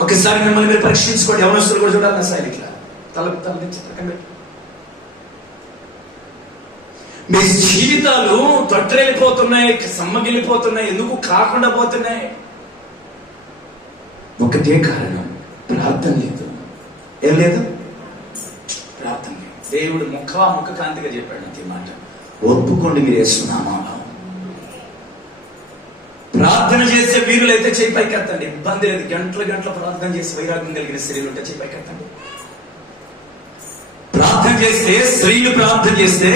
ఒకసారి మిమ్మల్ని మీరు పరీక్షించుకోండి. యవనస్తులు కూడా చూడాలి నా సాయి ఇట్లా తల నుంచి పక్కన పెట్టి. మీ జీవితాలు తొట్టరెళ్ళిపోతున్నాయి, సమ్మగిలిపోతున్నాయి. ఎందుకు కాకుండా పోతున్నాయి? ఒకటే కారణం, ప్రార్థన లేదు. ఏం లేదు? ప్రార్థన లేదు. దేవుడు ముఖ కాంతిగా చెప్పాడు అంతే మాట. ఒప్పుకోండి మీరు యేసునామములో. ప్రార్థన చేసే వీరులైతే చేయి పైకెత్తండి, ఇబ్బంది లేదు. గంటల ప్రార్థన చేసి వైరాగ్యం కలిగిన స్త్రీలు ఉంటే చేయి పైకెత్తండి. ప్రార్థన చేస్తే, స్త్రీలు ప్రార్థన చేస్తే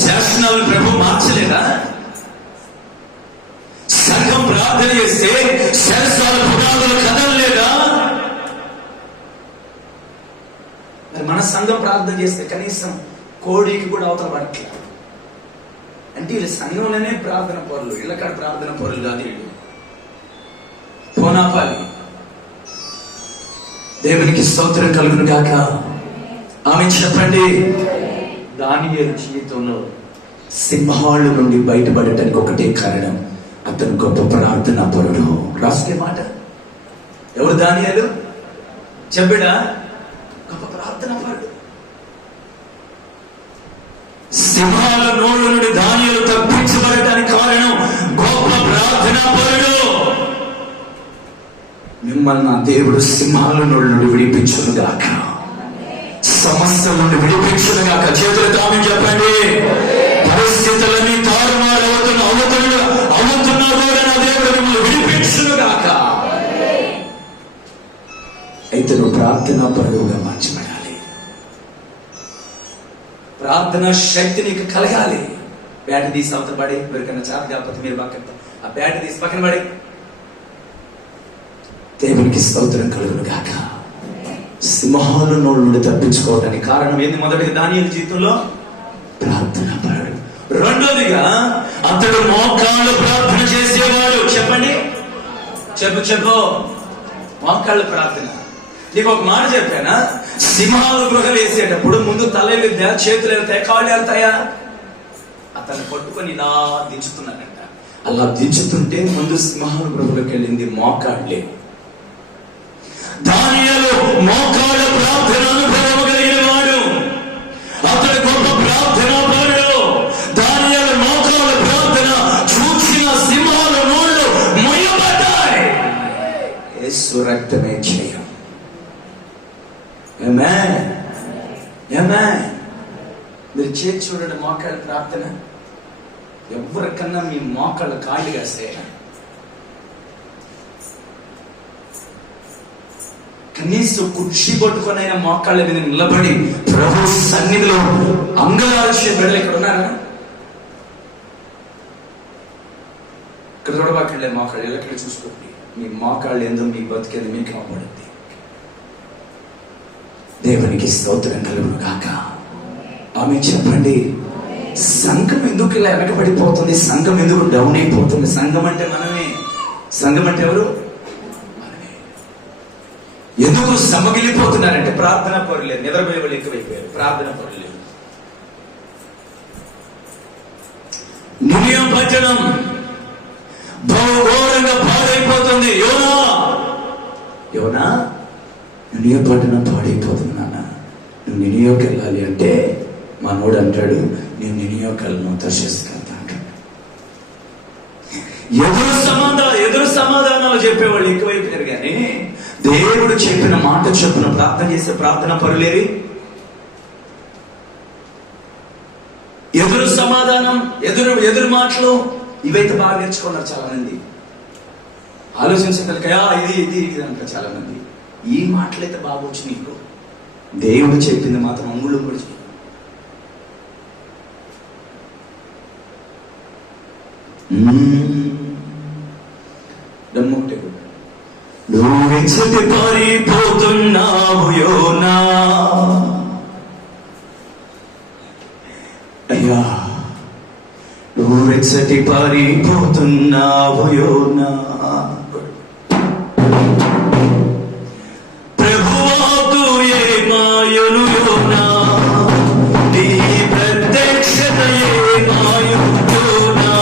శాసనాలను ప్రభు మార్చలేదా? సంఘం ప్రార్థన చేస్తే శాసనాల పునాదులు కదలలేదా? మరి మన సంఘం ప్రార్థన చేస్తే కనీసం కోడికి కూడా అవతల పడట్లేదు. అంటే వీళ్ళు సంఘంలోనే ప్రార్థన పరులు, ఇళ్ళకాడ ప్రార్థన పరులు కాదు వీళ్ళు. పోనాపాలి. దేవునికి స్తోత్రం కలుగును గాక. ఆమె చెప్పండి. దానియేలు జీవితంలో సింహాలు నుండి బయటపడటానికి ఒకటే కారణం, అతను గొప్ప ప్రార్థనా పరుడు. రాసుకే మాట. ఎవరు దానియేలు? చెప్పడా? గొప్ప ప్రార్థనా పరుడు. సింహాల నోళ్ళ నుండి దానియేలు తప్పించబడటానికి కారణం గొప్ప ప్రార్థనా పరుడు. మిమ్మల్ని నా దేవుడు సింహాల నోళ్ళ నుండి విడిపించును గాక, సమస్యల నుండి విడిపించును గాక. చేతులతో ఆమేన్ చెప్పండి. పరిస్థితులన్నీ తారుమారు అవుతున్నా కూడా నా దేవుడు మిమ్మల్ని విడిపించును గాక. అయితే నువ్వు ప్రార్థనా పరుడుగా మార్చబడాలి. ప్రార్థన శక్తి నీకు కలగాలి. బ్యాట తీసి అవతల పడి, ఎవరికైనా చేత కాకపోతే మీరు పక్కన ఆ బ్యాట తీసి పక్కన పడి. దేవునికి స్తోత్రం కలుగును గాక. సింహాల నోళ్ళ నుండి తప్పించుకోవడానికి కారణం ఏంది? మొదటిగా దానియేలు జీవితంలో ప్రార్థన పరుడు. రెండోదిగా అతడు మోకాళ్ళు ప్రార్థన చేసేవాడు. చెప్పండి, చెప్పు మోకాళ్ళు ప్రార్థన. నీకు ఒక మాట చెప్పానా? సింహాలు గృహ వేసేటప్పుడు ముందు తల వెళ్తా, చేతులు వెళ్తాయి, కాళ్ళు వెళ్తాయా? అతన్ని పట్టుకొని ఇలా దించుతున్నాడంట. అలా దించుతుంటే ముందు సింహాలు గృహలోకి వెళ్ళింది మోకాళ్ళే. దానియేలు మోకాళ్ళ ప్రార్థన అనుభవం కలిగిన వాడు. అతడు గొప్ప ప్రార్థన పరుడు. దానియేలు మోకాళ్ళ ప్రార్థన చూసిన సింహాల నోళ్ళు మొయ్యబడ్డాయి. యేసు రక్తమే జయం. మీరు చేతి చూడండి. మోకాళ్ళ ప్రార్థన ఎవరికన్నా మీ మోకాళ్ళ కాళ్ళు కాస్తాయి. కనీసం కుర్చీ పట్టుకొని అయినా మోకాళ్ళ మీద నిలబడి ప్రభు సన్నిధిలో అంగలార్చే బిడ్డలు ఇక్కడ ఉన్నారా? ఇక్కడ చూడబాకెళ్ళే మోకాళ్ళు ఎల్లక్కడ చూసుకోండి. మీ మోకాళ్ళు ఏందో మీ బతికేది మీకు అవబడింది. దేవునికి స్తోత్రం కలుగును గాక. ఆమె చెప్పండి. సంఘం ఎందుకు ఇలా వెనకబడిపోతుంది? సంఘం ఎందుకు డౌన్ అయిపోతుంది? సంఘం అంటే మనమే. సంఘం అంటే ఎవరు? మనమే. ఎందుకు సమ్మగిలిపోతున్నారంటే ప్రార్థన పరులేదు. నిద్రపోయే వాళ్ళు ఎక్కువైపోయారు. ప్రార్థన పరులేదు. నిలియం పట్టణం బహుఘోరంగా పాడైపోతుంది. యోనా నిలియం పట్టణం పాడైపోతుంది నాన్న. నువ్వు నిలియోకి వెళ్ళాలి అంటే మనోడు అంటాడు, నేను నిలియోకి వెళ్ళను, దర్శిస్తా అంటాడు. ఎదురు సమాధానాలు చెప్పేవాళ్ళు ఎక్కువైపోయారు. కానీ దేవుడు చెప్పిన మాట చొప్పున ప్రార్థన చేసే ప్రార్థన పరులేరి. ఎదురు సమాధానం, ఎదురు మాటలు ఇవైతే బాగా నేర్చుకున్నారు చాలా మంది. ఆలోచించగలిగా ఇది అంటారు చాలా మంది. ఈ మాటలైతే బాగా వచ్చు నీకు. దేవుడు చెప్పింది మాత్రం అంగుళం కూడా దమ్ముంటే నువ్వెచ్చటి పారిపోతున్నావు యోనా, అయ్యా నువ్వెచ్చటి పారిపోతున్నావు యోనా. ప్రభువాకు ఏ మాయను యోనా, నీ ప్రత్యక్షత ఏ మాయను యోనా.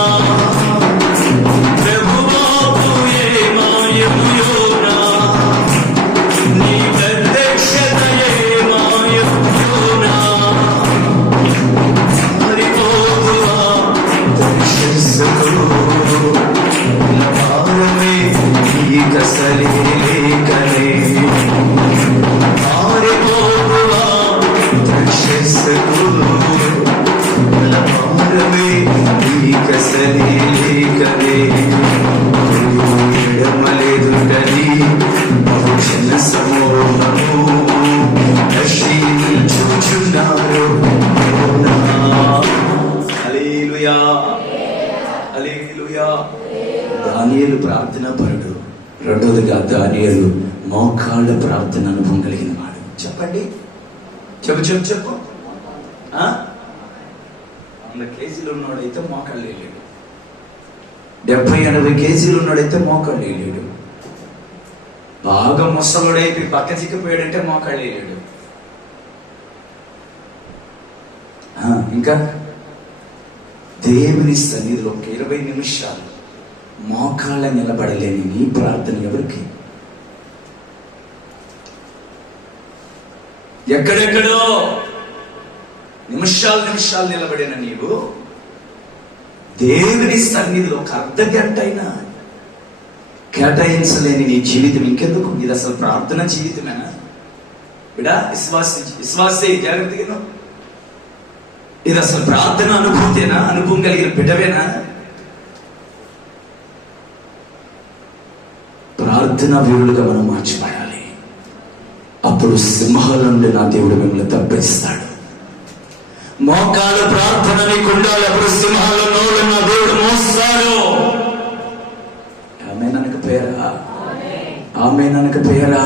ప్రభువాకు ఏ మాయను యోనా, నీ ప్రత్యక్షత ఏ మాయను యోనా. హరిపోదువా దర్శించుకో భారమే ఈ కసలే లేకనే. హరిపోదువా దర్శించుకో భారమే ఈ కసలే లేకనే. ఎడమలేదుటని బహుజన సమూహము నశించుచున్నారు. హల్లెలూయా, హల్లెలూయా. దానియేలు ప్రార్థన పరుడు. రెండోదిగా దానియేలు మోకాళ్ళ ప్రార్థన అనుభవం కలిగిన వాడు. చెప్పండి, చెప్పు చెప్పు చెప్పు. 100 కేజీలు ఉన్నవాడైతే మోకాళ్ళు వేయలేడు. 70-80 కేజీలు ఉన్నాడైతే మోకాళ్ళు వేయలేడు. బాగా ముసలుడైపోయి పక్క చిక్కిపోయాడంటే మోకాళ్ళు వేయలేడు. ఇంకా దేవుని సన్నిధిలో ఒక 20 నిమిషాలు మోకాళ్ళ నిలబడలేని నీ ప్రార్థన ఎవరికి? ఎక్కడెక్కడో నిమిషాలు నిలబడిన నీవు దేవుని సన్నిధిలో ఒక అర్ధగంట అయినా కేటాయించలేని నీ జీవితం ఇంకెందుకు? ఇది అసలు ప్రార్థన జీవితమేనా? బిడా విశ్వాసే జాగ్రత్తగా. ఇది అసలు ప్రార్థన అనుభూతేనా? అనుభవం కలిగిన బిడ్డవేనా? ప్రార్థనా వీరులుగా మనం మార్చబడాలి. అప్పుడు సింహాల నుండి నా దేవుడు మిమ్మల్ని తప్పిస్తాడు. మోకాలు ప్రార్థన నీకు ఉండాలి. అప్పుడు సింహాల నోళ్ళు నా దేవుడు మోస్తాడు. ఆమె ననక పేరా, ఆమె ననక పేరా.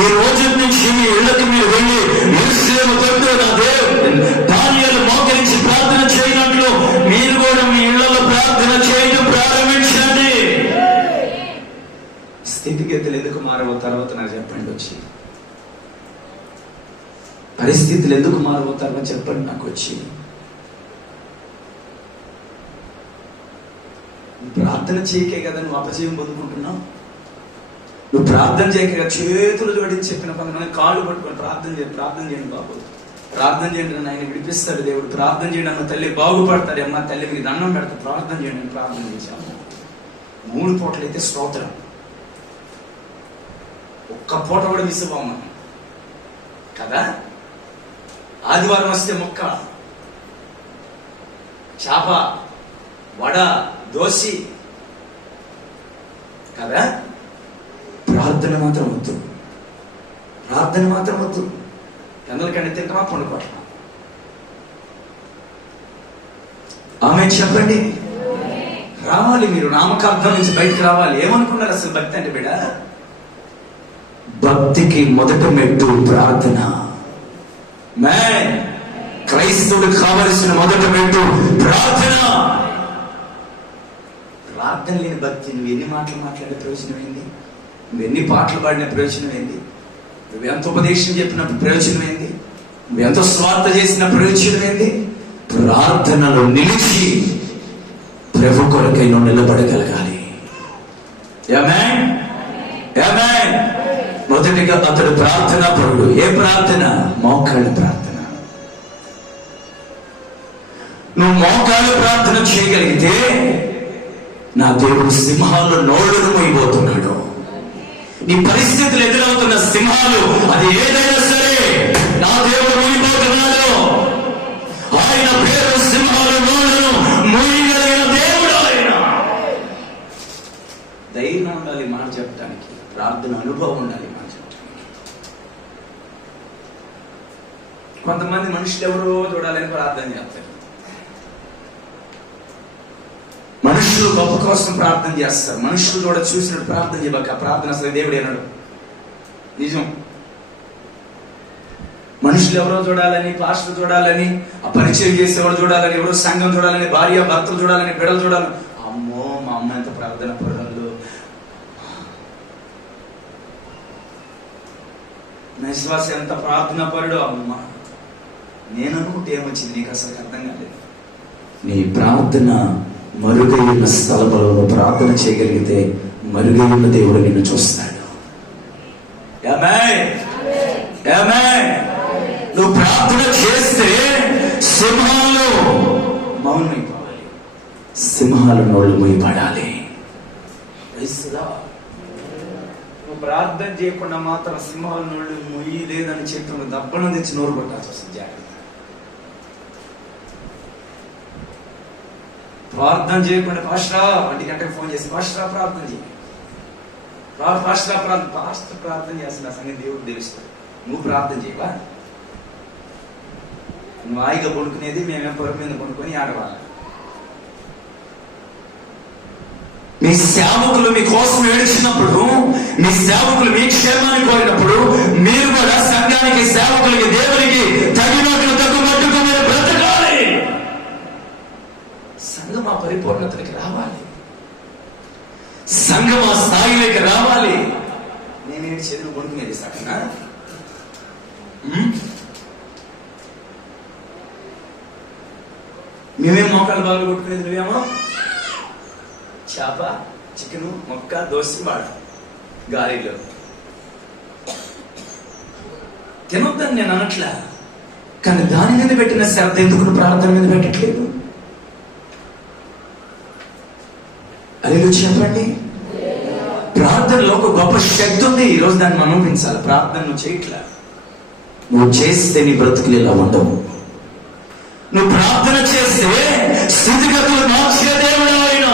ఈ రోజు నుంచి మీ ఇళ్ళకి మీరు వెళ్ళి యెరూషలేము తట్టు నా దేవుడు దానియేలు మోకరించి ప్రార్థన చేయనట్లు మీరు కూడా మీ ఇళ్లలో ప్రార్థన చేయడం ప్రారంభించండి. స్థితిగతులు ఎందుకు మారవో తర్వాత నాకు చెప్పండి. వచ్చి పరిస్థితులు ఎందుకు మారబోతారో చెప్పండి నాకు వచ్చి. ప్రార్థన చేయకే కదా నువ్వు అపజయం పొందుకుంటున్నావు. నువ్వు ప్రార్థన చేయక కదా చేతులు జోడించి చెప్పిన పని కాళ్ళు పట్టుకొని ప్రార్థన చేయండి బాబు, ప్రార్థన చేయండి నన్ను ఆయన విడిపిస్తాడు దేవుడు, ప్రార్థన చేయండి అన్న తల్లి బాగుపడతాడు, అమ్మ తల్లి మీకు దండం పెడతా ప్రార్థన చేయండి అని ప్రార్థన చేశాము. 3 పూటలైతే స్తోత్రం, ఒక్క పూట కూడా మిస్ అవ్వము కదా. ఆదివారం వస్తే మొక్క, చేప, వడ, దోసి కదా. ప్రార్థన మాత్రం వద్దు, ప్రార్థన మాత్రం వద్దు. ఎందరికంటే తింటమా పండుకోవట్లా. ఆమె చెప్పండి. రావాలి, మీరు నామకార్థం నుంచి బయటకు రావాలి. ఏమనుకున్నారు అసలు భక్తి అంటే? బిడ్డ, భక్తికి మొదటి మెట్టు ప్రార్థన. క్రైస్తవుడికి కావలసిన మొదటి మెట్టు ప్రార్థన. ప్రార్థన లేని భక్తి నువ్వు ఎన్ని మాటలు మాట్లాడే ప్రయోజనం ఏంది? నువ్వు ఎన్ని పాటలు పాడిన ప్రయోజనం ఏంది? నువ్వు ఎంత ఉపదేశం చెప్పిన ప్రయోజనం ఏంది? నువ్వు ఎంత స్వార్థ చేసిన ప్రయోజనం ఏంది? ప్రార్థనలో నిలిచి ప్రభు కొరకై నువ్వు నిలబడగలగాలి. ఆమేన్, ఆమేన్. మొదటిగా అతడు ప్రార్థనా పరుడు. ఏ ప్రార్థన? మోకాళ్ళ ప్రార్థన. నువ్వు మోకాళ్ళ ప్రార్థన చేయగలిగితే నా దేవుడు సింహాలు నోళ్ళను మొయ్యబోతున్నాడు. నీ పరిస్థితులు ఎదురవుతున్న సింహాలు అది ఏదైనా సరే నా దేవుడు మొయ్యబోతున్నాడు. ఆయన పేరు సింహాలు నోళ్ళను మొయ్యగలిగిన దేవుడు ఆయన. ధైర్యం ఉండాలి మాట చెప్పడానికి, ప్రార్థన అనుభవం ఉండాలి మాట చెప్పడానికి. కొంతమంది మనుషులు ఎవరో చూడాలని ప్రార్థన చేస్తారు. మనుషులు గొప్ప కోసం ప్రార్థన చేస్తారు, మనుషులు కూడా చూసినట్టు ప్రార్థన చేయబాక. ఆ ప్రార్థన అసలు దేవుడు అన్నాడు. నిజం. మనుషులు ఎవరో చూడాలని, పాస్టర్ చూడాలని, ఆ పరిచయం చేసేవాడు చూడాలని, ఎవరో సంఘం చూడాలని, భార్య భర్తలు చూడాలని, బిడ్డలు చూడాలని. అమ్మో మా అమ్మ ఎంత ప్రార్థన పరులు, నా విశ్వాస ఎంత ప్రార్థన పరుడు. అమ్మ నేను అనుకుంటే ఏమొచ్చింది నీకు అసలు అర్థం కాలేదు. నీ ప్రార్థన మరుగైన స్థలములో ప్రార్థన చేయగలిగితే మరుగైన దేవుడు నిన్ను చూస్తాడు. నువ్వు ప్రార్థన చేస్తే సింహాలు మౌనమైపోవాలి, సింహాల నోళ్ళు మూయబడాలి. నువ్వు ప్రార్థన చేయకుండా మాత్రం సింహాల నోళ్ళు మూయి లేదని చెప్పి దబ్బనం తెచ్చి నోరు కొట్టాల్సి వస్తుంది. జాగ్రత్త. ప్రార్థన చేయకుండా పాస్టరా 1 గంటకు ఫోన్ చేసి పాస్టరా ప్రార్థన చేయి, పాస్టర్ ప్రార్థన చేస్తున్న సంగతి దేవుడు తెలుస్తాడు. నువ్వు ప్రార్థన చేయవా? నువ్వు హాయిగా పడుకునేది మేమేం పొర మీద పడుకొని ఆడవాళ్ళం. మీ సేవకులు మీ కోసం ఏడ్చినప్పుడు, మీ సేవకులు మీ క్షేమాన్ని కోరినప్పుడు మీరు కూడా సంఘానికి, సేవకులకి, దేవునికి తగినట్లు తగ్గుమట్టుకు మీరు బ్రతకాలి. సంఘం ఆ పరిపూర్ణతకి రావాలి, సంఘం ఆ స్థాయిలోకి రావాలి. నేనేంటి చదువు కొనుక్కునేది సగనా? మేమేం మోకాలు బాగా కొట్టుకునేది, నువ్వేమో చేప, చికెను, మొక్క, దోశ, వాడ, గారెలు తినొద్దని నేను అనట్లా, కానీ దాని మీద పెట్టిన శ్రద్ధ ఎందుకు ప్రార్థన మీద పెట్టట్లేదు? అది చెప్పండి. ప్రార్థనలో ఒక గొప్ప శక్తి ఉంది. ఈరోజు దాన్ని మనం పెంచాలి. ప్రార్థన నువ్వు చేయట్లా, నువ్వు చేస్తే నీ బ్రతుకులు ఇలా ఉండవు. నువ్వు ప్రార్థన చేస్తే స్థితిగతులు మార్చే దేవుడు ఆయన.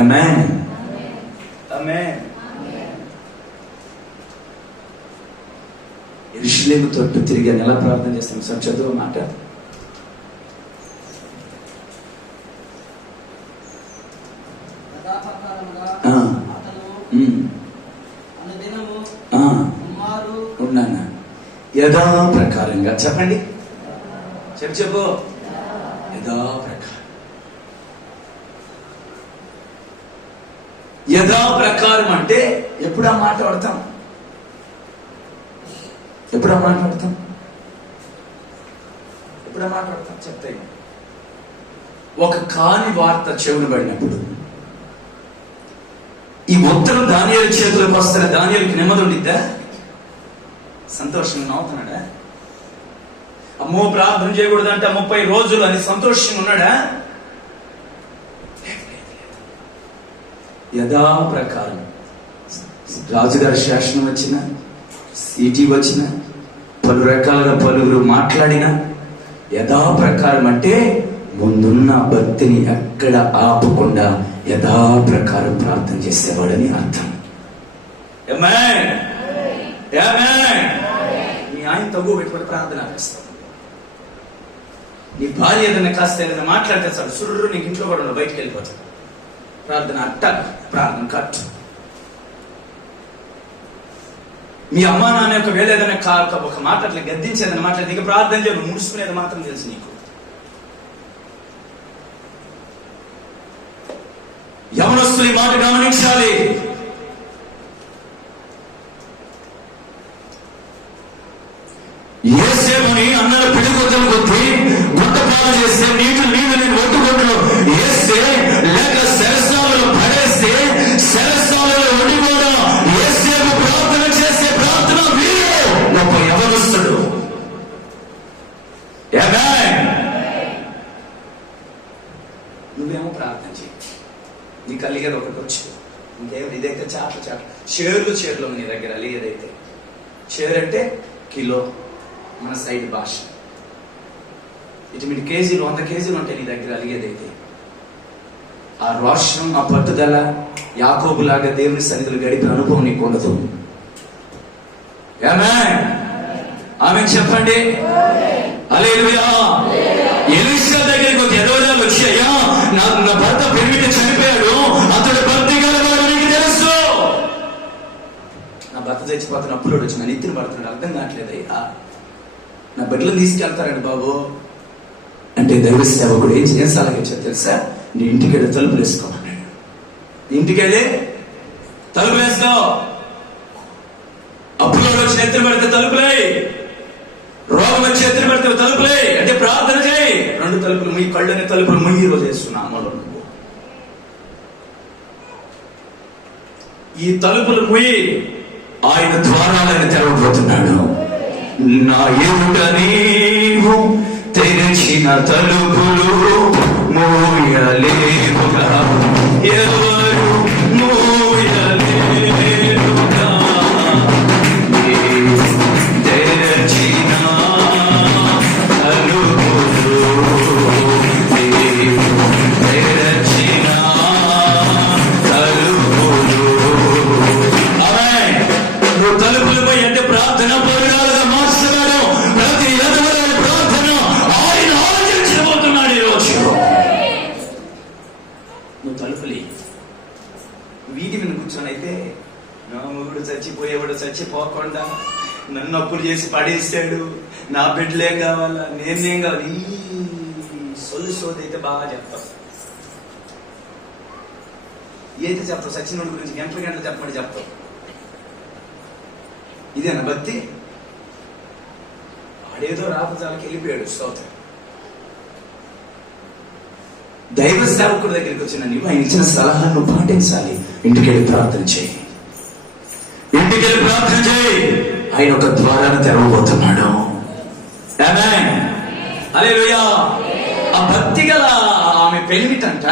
ఆమేన్, ఆమేన్. యెరూషలేము తట్టు తిరిగి ఎలా ప్రార్థన చేస్తాం? సార్ చదువు మాట. ఉన్నానా? యథా ప్రకారంగా చెప్పండి, చెప్పు. యథా ప్రకారం, యథా ప్రకారం అంటే ఎప్పుడు ఆ మాట వాడతాం? ఎప్పుడు ఆ మాట వాడతాం? ఎప్పుడు ఆ మాట వాడతాం? చెప్తాయి. ఒక కాని వార్త చెవులు పడినప్పుడు, ఈ ఉత్తరం దానియేలు చేతులకు వస్తే దానియేలుకి నెమ్మది ఉండిద్దా? సంతోషంగా నవ్వుతున్నాడా? అమ్మో ప్రార్థన చేయకూడదంట 30 రోజులు అని సంతోషంగా ఉన్నాడా? యథా ప్రకారం రాజుగారి శాసనం వచ్చిన, సీటీ వచ్చిన, పలు రకాలుగా పలువురు మాట్లాడిన, యథా ప్రకారం అంటే ముందున్న భక్తిని ఎక్కడ ఆపకుండా యథా ప్రకారం ప్రార్థన చేసేవాడని అర్థం. నీ ఆయన తగ్గు పెట్టుకుని ప్రార్థన చేస్తావు. నీ భార్య ఏదైనా కాస్త ఏదైనా మాట్లాడితే చాలు సుర్రు నీకు ఇంట్లో కూడా ఉండవు, బయటికి వెళ్ళిపోతావు. ప్రార్థన అట్ట, ప్రార్థన కట్. మీ అమ్మా నాన్న యొక్క వేళ ఏదైనా ఒక మాట అట్లా గద్దించేదైనా మాట్లాడి నీకు ప్రార్థన చేయను, ముడుచుకునేది మాత్రం తెలుసు నీకు. యవనస్తులు ఈ మాట గమనించాలి. యేసేపుని అన్నల పిడిగొద్దలు కొద్ది గుట్టపాలు చేస్తే నీళ్లు నేను ఒట్టుకొట్టను వేస్తే, లేక శరసాలలో పడేస్తే శరసాలలో ఒడిపోవడం. యేసేపు ప్రార్థన చేసే ప్రార్థన వీరు గొప్ప యవనస్తుడు. నువ్వేమో ప్రార్థన చేయి, నీకు అలిగేది ఒకటి వచ్చు, ఇంకేమి ఇదైతే చాట్లు చేర్లు నీ దగ్గర అలిగేదైతే. చేరు అంటే కిలో, మన సైడ్ భాష. ఇటు కేజీలు 100 కేజీలు ఉంటాయి నీ దగ్గర అలిగేదైతే. ఆ రోషం, ఆ పట్టుదల, యాకోబులాగా దేవుని సన్నిధిలో గడిపిన అనుభవం నీకు ఉండదు. ఆమె చెప్పండి హల్లెలూయా. ఎలీషా దగ్గరికి వచ్చి, అయ్యా నా భర్త పెరిగితే చనిపోయాడు, అతడు భక్తి గలవాడు నీకు తెలుసు. నా భర్త చచ్చిపోతున్న అప్పులోడు వచ్చి నా నెత్తిన పడుతున్నాడు, అర్థం కావట్లేదు అయ్యా, నా బిడ్డలు తీసుకెళ్తారండి బాబు అంటే దైవ సేవకుడు ఏం చేసాలొచ్చారు తెలుసా? నీ ఇంటికి వెళ్ళి తలుపులు వేసుకోమన్నాడు. ఇంటికి వెళ్ళి తలుపులు వేసుకో. అప్పులోడు వచ్చి నెత్తిన పడితే తలుపులే, రోగం వచ్చి ఎత్తున పెడితే తలుపులే అంటే ప్రార్థన చేయి. 2 తలుపులు ముయ్యి, కళ్ళని తలుపులు ముయ్యి. ఈరోజు చేస్తున్నా అమలు నువ్వు ఈ తలుపులు ముయ్యి, ఆయన ద్వారాలను తెరవబోతున్నాడు. నా ఎదుట నీవు తెరిచిన తలుపులు మూయలేవుగా, ఎవరు మూయలేవుగా. తెరచిన తలుపులు, తెరచిన తలుపులు. నువ్వు తలుపులు పోయి అంటే ప్రార్థన పరురాలుగా మార్చుతున్నాడు. ప్రతి ఎదుగుదల ప్రార్థన ఆయన ఆలోచించబోతున్నాడు ఈరోజు. నువ్వు తలుపులి. వీధి మీద కూర్చొనైతే నా మొగుడు చచ్చిపోయేవాడు చచ్చిపోకుండా నన్ను అప్పులు చేసి పడేసాడు, నా బిడ్డలేం కావాలా, నేనేం కావాలి, ఈ సొల్లు సోదైతే బాగా చెప్తావు. ఏదైతే చెప్తావు సచినుడి గురించి గంటల గంటలు చెప్పమని చెప్తావు. ఇదేనా భక్తి? ఆడేదో రాపజాలకి వెళ్ళిపోయాడు. స్తోత్రం. దైవ సేవకుడి దగ్గరికి వచ్చిన నీవు ఆయన ఇచ్చిన సలహాను పాటించాలి. ఇంటికి వెళ్ళి ప్రార్థన చేయి, ఇంటికి వెళ్ళి ప్రార్థన చేయి. ఆయన ఒక ద్వారాన్ని తెరవబోతున్నాడు. ఆమేన్, హల్లెలూయా. ఆ భక్తి గల ఆమె పెనిమిటంట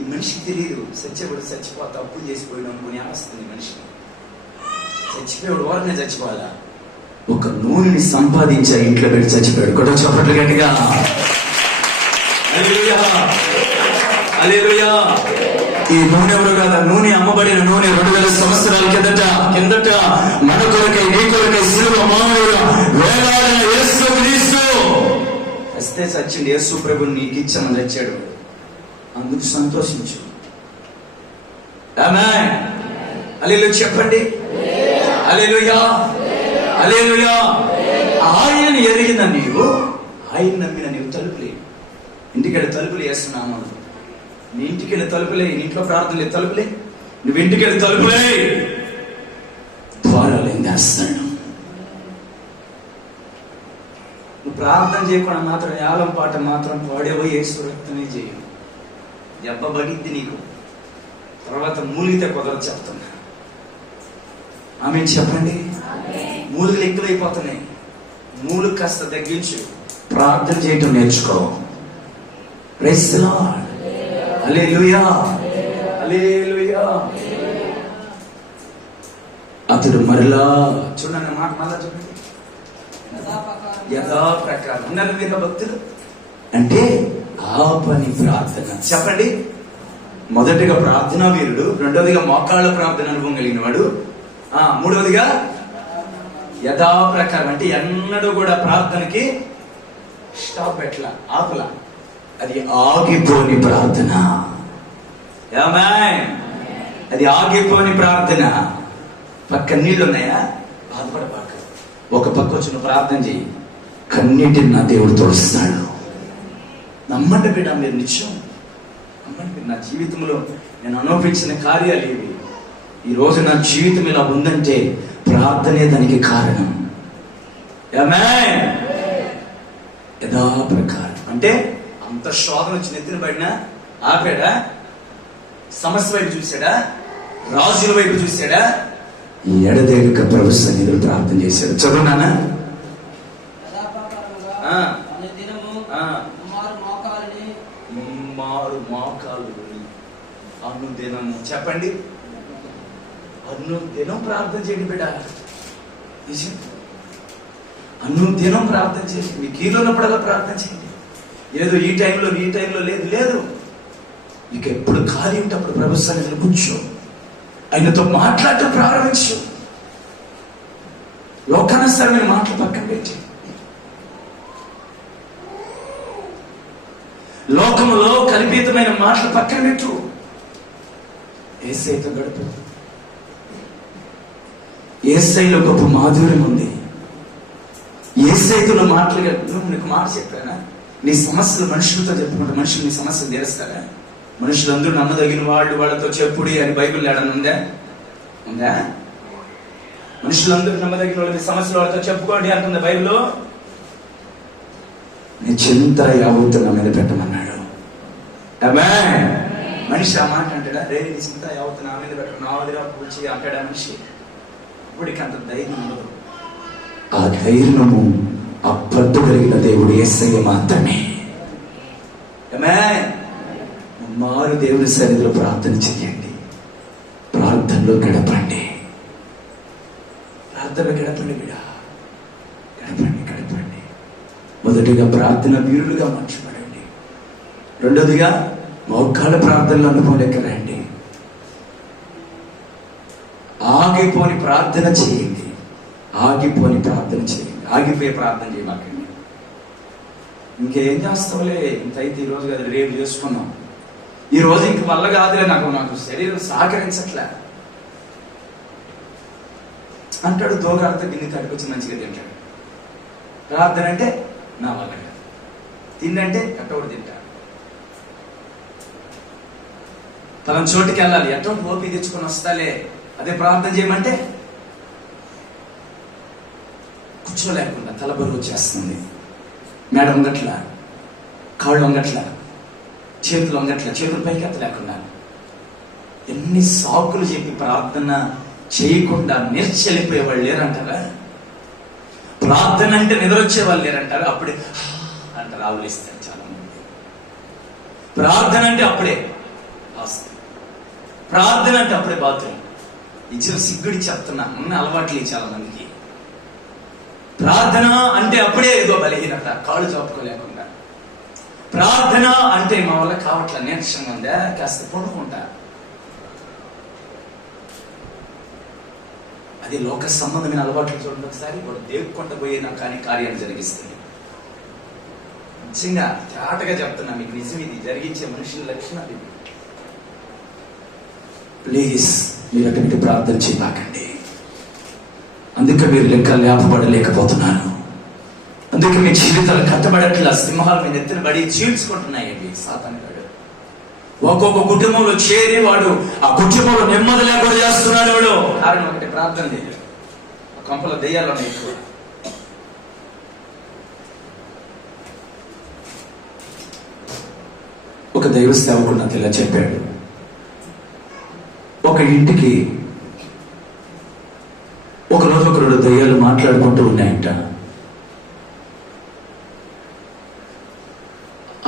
ఈ మనిషికి తెలియదు. చచ్చిపోతా అప్పులు చేసిపోయాడు అనుకుని ఆస్తుంది మనిషిని. చచ్చిపోయాడు, వారినే చచ్చిపోవాలా? ఒక నూనెని సంపాదించా ఇంట్లో పెట్టి చచ్చిపోయాడు. కూడా చప్పట్లు గట్టిగా. హల్లెలూయా, హల్లెలూయా. ఈ నూనె ఎవరు కదా? నూనె అమ్మబడిన నూనె 2000 సంవత్సరాల కిందట మన కొరకై నీ కొరకై శిలువ మానవుడు వేలాడిన యేసు క్రీస్తు వస్తే చచ్చింది. యేసు ప్రభుని నీకు ఇచ్చామని చచ్చాడు. అందుకు సంతోషించు. ఆమేన్, హల్లెలూయా చెప్పండి. హల్లెలూయా, హల్లెలూయా. ఆయనని ఎరిగిన నీవు, ఆయన నమ్మిన నీవు తలుపులే. ఇంటికెళ్ళి తలుపులు వేస్తున్నాను. నీ ఇంటికెళ్ళి తలుపులే. నీ ఇంట్లో ప్రార్థనలే తలుపులే. నువ్వు ఇంటికెళ్ళి తలుపులే. ద్వారాలు ఏం చేస్తాడు? నువ్వు ప్రార్థన చేయకుండా మాత్రం యాలం పాట మాత్రం పాడేవో యేసు రక్తమే చేయవు. దెబ్బ బగిద్ది నీకు. తర్వాత మూలిగితే కుదరదు చెప్తున్నా. ఆమె చెప్పండి. మూలుగులు ఎక్కువైపోతున్నాయి. మూలు కాస్త తగ్గించు. ప్రార్థన చేయటం నేర్చుకో. Praise the Lord. Hallelujah, hallelujah. అతడు మరలా చూడండి, మాట మళ్ళా చూడండి. యథా ప్రకారం ఉన్నారు మీరు భక్తులు అంటే ఆ పని ప్రార్థన. చెప్పండి. మొదటిగా ప్రార్థనా వీరుడు, రెండవదిగా మోకాళ్ళ ప్రార్థన అనుభవం కలిగిన వాడు, మూడవదిగా యథా ప్రకారం అంటే ఎన్నడూ కూడా ప్రార్థనకి స్టాప్ పెట్టలా, ఆపలా. అది ఆగిపోని ప్రార్థన. ఆమేన్, అది ఆగిపోని ప్రార్థన. పక్క నీళ్ళు ఉన్నాయా? బాధపడపాక. ఒక పక్క వచ్చి నువ్వు ప్రార్థన చేయి. కన్నీటిని నా దేవుడు తోడుస్తాడు. నమ్మండి బిడ్డ, మీరు నిత్యం నమ్మండి. నా జీవితంలో నేను అనుభవించిన కార్యాలు ఇవి. ఈ రోజు నా జీవితం ఇలా ఉందంటే ప్రార్థనే దానికి కారణం. ఆమేన్. యథా ప్రకారం అంటే అంత శోధన వచ్చి నెత్తిన పడినా ఆపాడా? సమస్య వైపు చూశాడా? రాజుల వైపు చూశాడా? ఎడదేగక ప్రభు సన్నిధిలో ప్రార్థన చేశాడు. చదువు నాన్న. అనుదినము చెప్పండి. అనుదినం ప్రార్థన చేయండి బిడ్డ. అనుదినం ప్రార్థన చేయండి. మీకు ఈలో ఉన్నప్పుడల్లా ప్రార్థన చేయండి. ఏదో ఈ టైంలో లేదు. మీకు ఎప్పుడు ఖాళీ ఉంటే అప్పుడు ప్రభు సన్నిధిలో కూర్చో. ఆయనతో మాట్లాడటం ప్రారంభించు. లోకానుసారమైన మాటలు పక్కన పెట్టి లోకములో కల్పితమైన మాటలు పక్కన పెట్టు, యేసయ్యతో గడుపు. యేసయ్యలో గొప్ప మాధుర్యం ఉంది. యేసయ్యతో నువ్వు నీకు మాట చెప్పానా? నీ సమస్యలు మనుషులతో చెప్పుకుంటే మనుషులు నీ సమస్యలు తీరుస్తారా? మనుషులందరూ నమ్మదగిన వాళ్ళతో చెప్పుడి అని బైబిల్ ఏడన్నా ఉందా? మనుషులందరూ నమ్మదగిన వాళ్ళ సమస్యలు వాళ్ళతో చెప్పుకోండి అంటుంది బైబిల్. నీ చింత యావత్తు నా మీద పెట్టమన్నాడు. ఆమేన్. మనిషి ఆ మాట అంటాడా? రే నీ చింత యావత్తు నా మీద పెట్ట, నా వదిరా పూచి అంటాడా మనిషి? ఇప్పటికి అంత ధైర్యం ఉండదు. ఆ ధైర్యము ఆ పట్టు కలిగిన దేవుడు యేసయ్య మాత్రమే. ఆమేన్. మారు దేవుని సన్నిధిలో ప్రార్థన చేయండి, ప్రార్థనలో గడపండి, ప్రార్థనలో గడపండి బిడా, గడపండి. మొదటిగా ప్రార్థన వీరులుగా మార్చబడండి. రెండోదిగా మోకాళ్ళ ప్రార్థనలు అనుకోలేక రండి. ఆగిపోని ప్రార్థన చేయండి. ఆగిపోయే ప్రార్థన చేయమాకండి. ఇంకేం చేస్తావులే, ఇంత అయితే ఈరోజు కదా రేపు చేసుకున్నాం, ఈ రోజు ఇంక వల్ల కాదులే, నాకు శరీరం సహకరించట్లే అంటాడు. దోగాలతో గిన్నె కట్టుకొచ్చి మంచిగా తింటాడు. ప్రార్థన అంటే నా వల్ల కాదు, తిండంటే ఎట్టోడు తింటాడు. తన చోటుకి వెళ్ళాలి, ఎట్టోటి ఓపి తెచ్చుకొని వస్తాలే, అదే ప్రార్థన చేయమంటే కూర్చోలేకుండా తల బరువు చేస్తుంది. మేడ వంగట్ల, కాళ్ళు వంగట్ల, చేతులు వంగట్ల, చేతులు పైకెత్తలేకుండా ఎన్ని సాకులు చెప్పి ప్రార్థన చేయకుండా నిర్చలిపోయే వాళ్ళు లేరంటారా? ప్రార్థన అంటే నిద్రొచ్చే వాళ్ళు లేరంటారా? అప్పుడే అంటారు, ఆవులిస్తారు చాలా మంది. ప్రార్థన అంటే అప్పుడే ప్రార్థన అంటే అప్పుడే బాత్రూమ్ ఇచ్చిన సిగ్గుడి చెప్తున్నా, ఉన్న అలవాట్లు చాలా మందికి. ప్రార్థన అంటే అప్పుడే ఏదో బలహీనత, కాళ్ళు చాపుకోలేకుండా. ప్రార్థన అంటే మా వల్ల కావట్లా, నీరసంగా ఉందా, కాస్త పడుకుంటా. అది లోక సంబంధమైన అలవాట్లు. చూడండి ఒకసారి, వాడు దేవుకుంట పోయినా కానీ కార్యాన్ని జరిగిస్తుంది. నిజంగా చాటగా చెప్తున్నా మీకు, నిజం ఇది జరిగించే మనుషుల లక్షణాలు ఇది. ప్లీజ్ మీరు అక్కడికి ప్రార్థన చేయకండి. అందుకే మీరు లెక్క లేపబడలేకపోతున్నారు. అందుకే మీ జీవితాలు కట్టబడట్లా, సింహాలు మీ నెత్తిన పడి చీల్చుకుంటున్నాయండి సాతాను గాడు. ఒక్కొక్క కుటుంబంలో చేరి వాడు ఆ కుటుంబంలో నెమ్మది లేకుండా చేస్తున్నాడు. వాడు కారణం ఒకటి, ప్రార్థన లేదు. కొంపల దెయ్యాలు ఉన్నాయి ఎక్కువ. ఒక దైవ సేవకుడు నాకు ఇలా చెప్పాడు. ఒక ఇంటికి ఒకరోజు ఒక 2 దయ్యాలు మాట్లాడుకుంటూ ఉన్నాయంట.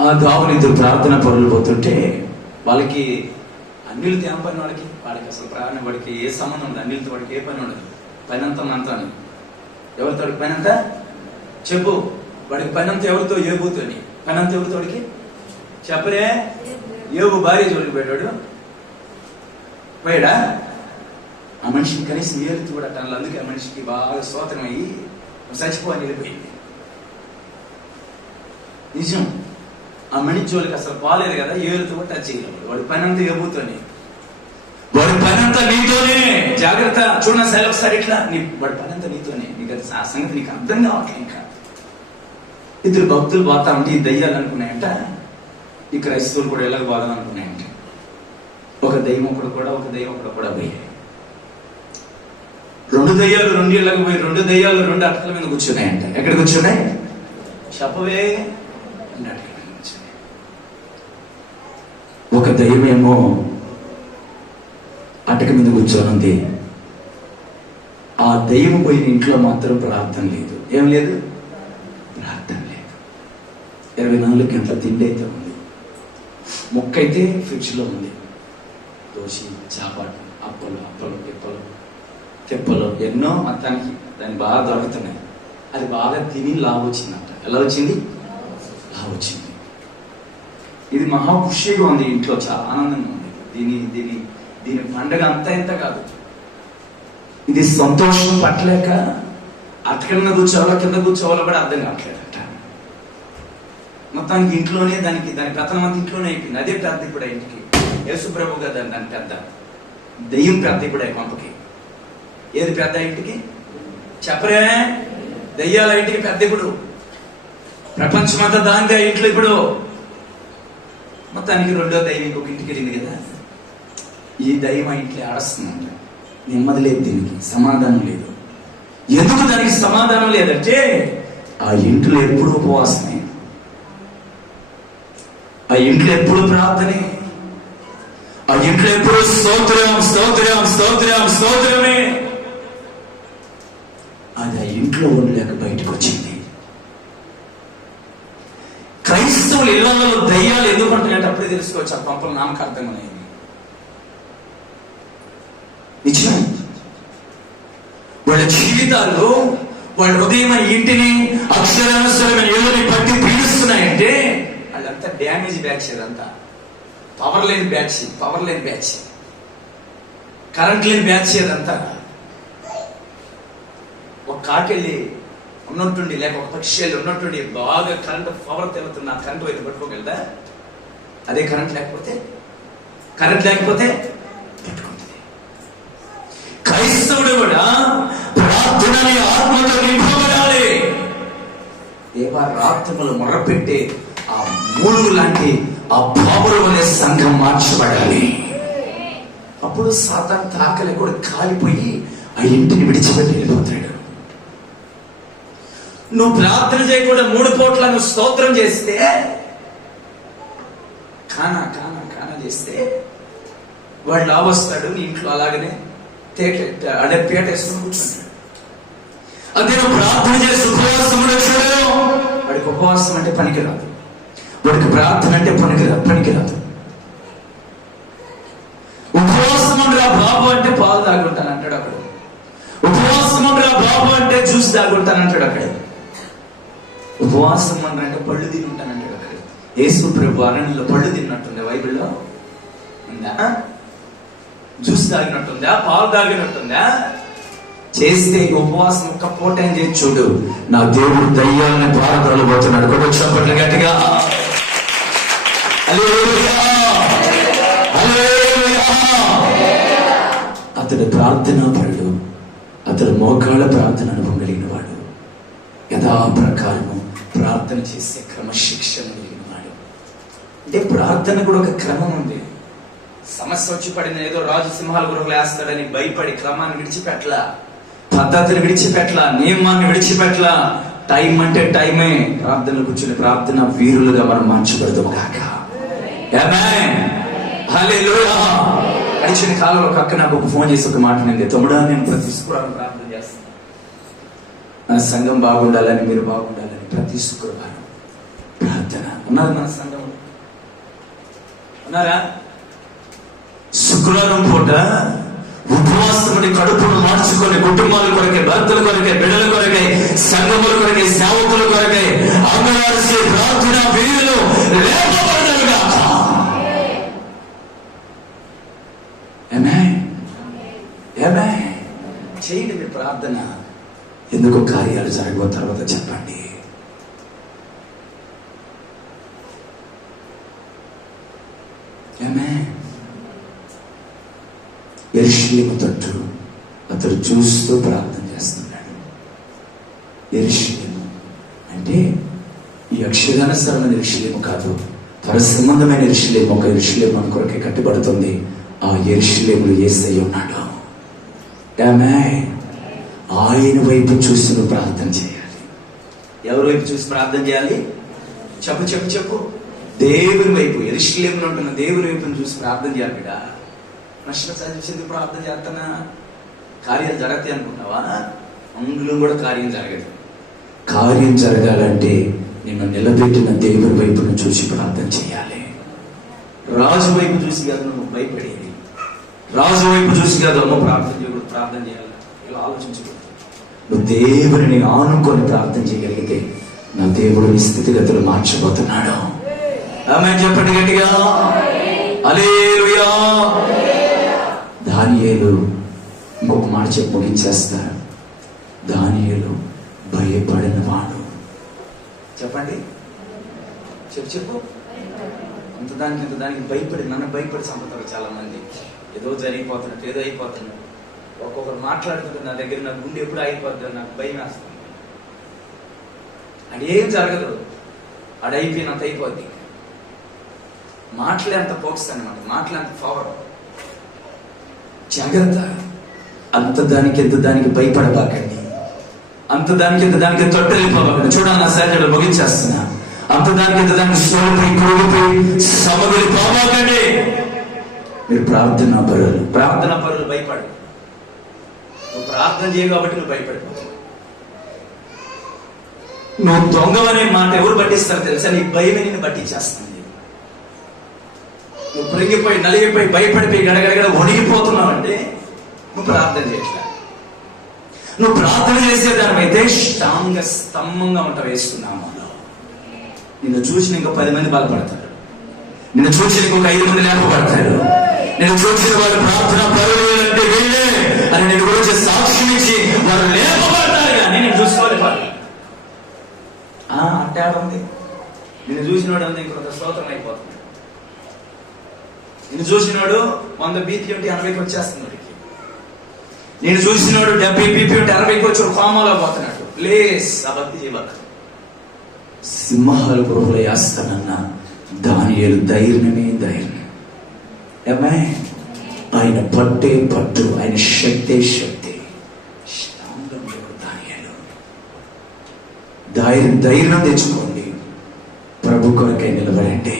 ఆ దావులు ఇద్దరు ప్రార్థన పనులు పోతుంటే వాళ్ళకి అన్నిలతో ఏం పని, వాడికి అసలు ప్రార్థన, వాడికి ఏ సంబంధం ఉండదు. అన్నిలతో వాడికి ఏ పని ఉండదు. పైనంతా మంత్రాన్ని. ఎవరితో పైనంతా చెప్పు, వాడికి పైనంతా ఎవరితో? ఏబుతోని. పైనంతా ఎవరితోడికి చెప్పరే? ఏబు భార్య జోలికి పోయాడు. పోయాడా? ఆ మనిషిని కనీసం ఏలుతూ కూడా తనలో. అందుకే ఆ మనిషికి బాగా స్తోత్రం అయ్యి చచ్చిపోని వెళ్ళిపోయింది. నిజం. ఆ మనిషి జోలికి అసలు పోలేదు కదా, ఏలుతూ కూడా టచ్ చేయలేదు. వాడి పనంతా ఏబుతోనే, వాడి పనంతా నీతోనే. జాగ్రత్త. చూడ సెలవు ఒకసారి ఇట్లా, వాడి పనంతా నీతోనే. నీకు ఆ సంగతి నీకు అర్థం కావట్లేదు. ఇంకా ఇద్దరు భక్తులు పోతా ఉంటే ఈ దయ్యాలు అనుకున్నాయంట, ఈ క్రైస్తవులు కూడా ఎలాగ పోదాం అనుకున్నాయంట. ఒక దయ్యం ఒకడు కూడా పోయాయి. 2 దయ్యాలు 2 ఇళ్ళకి పోయి 2 దయ్యాలు 2 అటకల మీద కూర్చున్నాయంట. ఎక్కడ కూర్చున్నాయి? చెప్పవే. 2 అటకల మీద కూర్చున్నాయి. ఒక దయ్యమేమో అటక మీద కూర్చోనుంది. ఆ దయ్యం పోయిన ఇంట్లో మాత్రం ప్రార్థన లేదు. ఏం లేదు? ప్రార్థన లేదు. 24 గంటల తిండి అయితే ఉంది. ముక్కైతే ఫ్రిడ్జ్ లో ఉంది. దోశ, చాపాటు, అప్పలు, తెప్పలు ఎన్నో మొత్తానికి దాన్ని బాగా దొరుకుతున్నాయి. అది బాగా తిని లావు వచ్చిందంట. ఎలా వచ్చింది? లావు వచ్చింది. ఇది మహా ఖుషిగా ఉంది, ఇంట్లో చాలా ఆనందంగా ఉంది. దీని పండగ అంతా ఇంత కాదు. ఇది సంతోషం పట్టలేక అటకల మీద కూర్చోవాలో కింద కూర్చోవాలో కూడా అర్థం కావట్లేదంట. మొత్తానికి ఇంట్లోనే దాని పెత్తనం అంతా ఇంట్లోనే అయిపోయింది. అదే పెద్ద ఇప్పుడు ఆ ఇంటికి. యేసుప్రభు కదా దాని పెద్ద, దెయ్యం పెద్ద ఇప్పుడు ఆ కొంపకి. ఏది పెద్ద ఇంటికి చెప్పరే? దెయ్యాల ఇంటికి పెద్ద ఇప్పుడు. ప్రపంచం అంతా దాందే ఆ ఇంట్లో ఇప్పుడు. మొత్తానికి రెండో దైవం ఇంకొక ఇంటికి వెళ్ళింది కదా. ఈ దైవం ఆ ఇంట్లో ఆడస్తుందంట. నెమ్మది లేదు, దీనికి సమాధానం లేదు. ఎందుకు దానికి సమాధానం లేదంటే ఆ ఇంట్లో ఎప్పుడు ఉపవాసమే, ఆ ఇంట్లో ఎప్పుడు ప్రార్థనే, ఆ ఇంట్లో ఎప్పుడు స్తోత్రం స్తోత్రం స్తోత్రం స్తోత్రమే. అది ఆ ఇంట్లో ఉండలేక బయటకు వచ్చింది. క్రైస్తవులు ఇళ్లలో దయ్యాలు ఎందుకు ఉంటున్నాయంటే అప్పుడే తెలుసుకోవచ్చు ఆ పంపలు నామకార్థం అనేది. నిజం. వాళ్ళ జీవితాలు, వాళ్ళ హృదయం ఇంటిని అక్షరానుసరమైన ఏళ్ళని పట్టి పీడిస్తున్నాయంటే వాళ్ళంతా డ్యామేజ్ బ్యాచ్. అదంతా పవర్ లేని బ్యాచ్, కరెంట్ లేని బ్యాచ్. అదంతా ఒక కాకెళ్ళి ఉన్నట్టుండి, లేక ఒక పక్షి ఉన్నట్టుండి బాగా కరెంట్ పవర్ తెలుతుంది. ఆ కరెంట్ వైపు పట్టుకోగలదా? అదే కరెంట్ లేకపోతే పట్టుకుంటుంది. క్రైస్తవుడు కూడా ప్రార్థనని ఆత్మతో నింపబడాలి. దేవారాత్మలు మొరపెట్టే ఆ మూలుగు లాంటి ఆ పాములు అనే సంఘం మార్చబడాలి. అప్పుడు సాతాను తాకలి కూడా కాలిపోయి ఆ ఇంటిని విడిచిపెట్టి వెళ్ళిపోతాడు. నువ్వు ప్రార్థన చేయకుండా 3 పూట్ల నువ్వు స్తోత్రం చేస్తే, కానా చేస్తే వాడు లావస్తాడు. నీ ఇంట్లో అలాగనే అదే పేట వేసుకుని కూర్చుంటాడు. అదే నువ్వు ప్రార్థన చేసి ఉపవాసం వచ్చాడు, వాడికి ఉపవాసం అంటే పనికిరాదు, వాడికి ప్రార్థన అంటే పనికిరాదు. ఉపవాసం ఉండరా బాబు అంటే పాలు తాగుంటాను అంటాడు అక్కడ. ఉపవాసం ఉండరా బాబు అంటే జ్యూస్ తాగుంటాను అంటాడు అక్కడ. ఉపవాసం అంటే పళ్ళు తిని ఉంటానంటాడు అక్కడ. యేసు ప్రభు అరణ్యంలో పళ్ళు తిన్నట్టుంది, బైబిల్లో ఉందా? జ్యూస్ తాగినట్టుందా? పాలు తాగినట్టుందా? చేస్తే ఉపవాసం ఒక్క పూట ఏం చేసి చూడు, నా దేవుడు దయ్యాలని పారదలబోతున్నాడు. కూడా చెప్పండి గట్టిగా. అతడు ప్రార్థనా పరుడు, అతడు మోకాళ్ళ ప్రార్థన అనుభవం కలిగిన వాడు, యథా ప్రకారము ప్రార్థన చేసే క్రమశిక్షణ కలిగిన వాడు. అంటే ప్రార్థన కూడా ఒక క్రమం ఉంది. సమస్య వచ్చి పడిన ఏదో రాజు సింహాల గురువులు వేస్తాడని భయపడి క్రమాన్ని విడిచిపెట్టలా, పద్ధతిని విడిచిపెట్టలా, నియమాన్ని విడిచిపెట్టలా. టైం అంటే టైమే. ప్రార్థనలు కూర్చుని ప్రార్థన వీరులుగా మనం మార్చబడదాం కాక. గడిచిన కాలంలో ఒక అక్క నాకు ఒక ఫోన్ చేసి ఒక మాట నింది, తమ్ముడా నేను ప్రతి శుక్రవారం ప్రార్థన చేస్తాను, నా సంఘం బాగుండాలని, మీరు బాగుండాలని ప్రతి శుక్రవారం ప్రార్థన. ఉన్నారు మన సంఘంలో? ఉన్నారా? శుక్రవారం పూట ఉపవాసముడి కడుపును మార్చుకొని కుటుంబాల కొరకే, భర్తల కొరకే, బిడ్డల కొరకే, సంఘముల కొరకే, సేవకుల కొరకే అంగరాల్సే ప్రార్థన వీరులు లేపబడతారుగా. చేయండి మీ ప్రార్థన. ఎందుకు కార్యాలు జరగబో తర్వాత చెప్పండి. యెరూషలేము తట్టు అతడు చూస్తూ ప్రార్థన చేస్తున్నాడు. యెరూషలేము అంటే ఈ అక్షరానుసారమైన యెరూషలేము కాదు, పరసంబంధమైన యెరూషలేము. ఒక యెరూషలేము మన కొరకే కట్టబడుతుంది. ఆ యెరూషలేములో యేసయ్య ఉన్నాడు. ఆయన వైపు చూసి నువ్వు ప్రార్థన చేయాలి. ఎవరి వైపు చూసి ప్రార్థన చేయాలి? చెప్పు. దేవుని వైపు, యెరూషలేములో ఉంటున్న దేవుని వైపును చూసి ప్రార్థన చేయాలి. బిడ్డ నష్టం సాధించింది ప్రార్థన చేస్తానా? కార్యాలు జరగతాయి అనుకుంటున్నావా? అందులో కూడా కార్యం జరగదు. కార్యం జరగాలంటే నిన్ను నిలబెట్టిన దేవుని వైపును చూసి ప్రార్థన చేయాలి. రాజు వైపు చూసి కాదు నువ్వు భయపడేది, రాజు వైపు చూసి కాదు అమ్మ ప్రార్థన చేయకూడదు, ప్రార్థన చేయాలి ఇలా ఆలోచించకూడదు. నువ్వు దేవుని ఆనుకొని ప్రార్థన చేయగలిగితే నా దేవుడు నీ స్థితిగతులు మార్చబోతున్నాడు. ఆమేన్ చెప్పండి గట్టిగా. హల్లెలూయా. దానియేలు ఇంకొక మాట చెప్పి ముగించేస్తారు. దానియేలు భయపడిన వాడు. చెప్పండి. చెప్పు. అంత దానికి భయపడి, నన్ను భయపడి చంపుతారు చాలా మంది. ఏదో జరిగిపోతున్నట్టు, ఏదో అయిపోతున్నట్టు. ఒక్కొక్కరు మాట్లాడుతుంటే నా దగ్గర నా గుండె ఎప్పుడు అయిపోద్ది, నాకు భయం వేస్తుంది. అది ఏం జరగదు, అది అయిపోయినంత అయిపోద్ది. మాటలే అంత ఫోకస్ అనమాట, మాటలే అంత పవర్. జాగ్రత్త. అంత దానికి ఎంత దానికి భయపడబాకండి, అంత దానికి ఎంత దానికి తొట్టెళ్ళిపోబాకండి. చూడాలి, నా సైజులు ముగించేస్తున్నా. అంత దానికి ఎంత దానికి సోలిపోయి కొడుకుపోయి సమగలిపోబాకండి. మీరు ప్రార్థనా పరులు భయపడు. నువ్వు ప్రార్థన చేయవు కాబట్టి నువ్వు భయపడిపోతావు. నువ్వు దొంగవనే మాట ఎవరు పట్టిస్తారు తెలుసా? నీ భయమే నిన్ను పట్టించేస్తుంది. నువ్వు పొరిగిపోయి నలిగిపోయి భయపడిపోయి గడగడగడ వణిగిపోతున్నావు అంటే నువ్వు ప్రార్థన చేయట్లా. నువ్వు ప్రార్థన చేసేదానివైతే స్తంభంగా ఉంటావు వేసుకున్నాములో. నిన్ను చూసి ఇంకో 10 మంది బలపడతారు, నిన్ను చూసి ఇంకొక 5 మంది లేపబడతారు. నేను చూసిన వారు ప్రార్థన పరులంటే వీళ్ళే అని నేను గురించి సాక్ష్యం ఇచ్చి వారు లేపబడతారు. కానీ నేను చూసుకోవాలి అట్టాడుంది. నిన్ను చూసినోడు అంతా ఇంకొక స్తోత్రం అయిపోతుంది. నిన్ను చూసినోడు 100 BP ఉంటే 80కి వచ్చేస్తున్నాడు. నేను చూసినోడు 70 BP ఉంటే 60కి వచ్చి ఒక కోమలో పోతున్నాడు. ప్లీజ్ అభక్తి జీవక. సింహాలు గృహలో వేస్తానన్న దానియేలు ధైర్యమే ధైర్యం. ఆయన పట్టే పట్టు, ఆయన శక్తే శక్తి. ధైర్యం తెచ్చుకోండి, ప్రభు కొరకై నిలబడండి.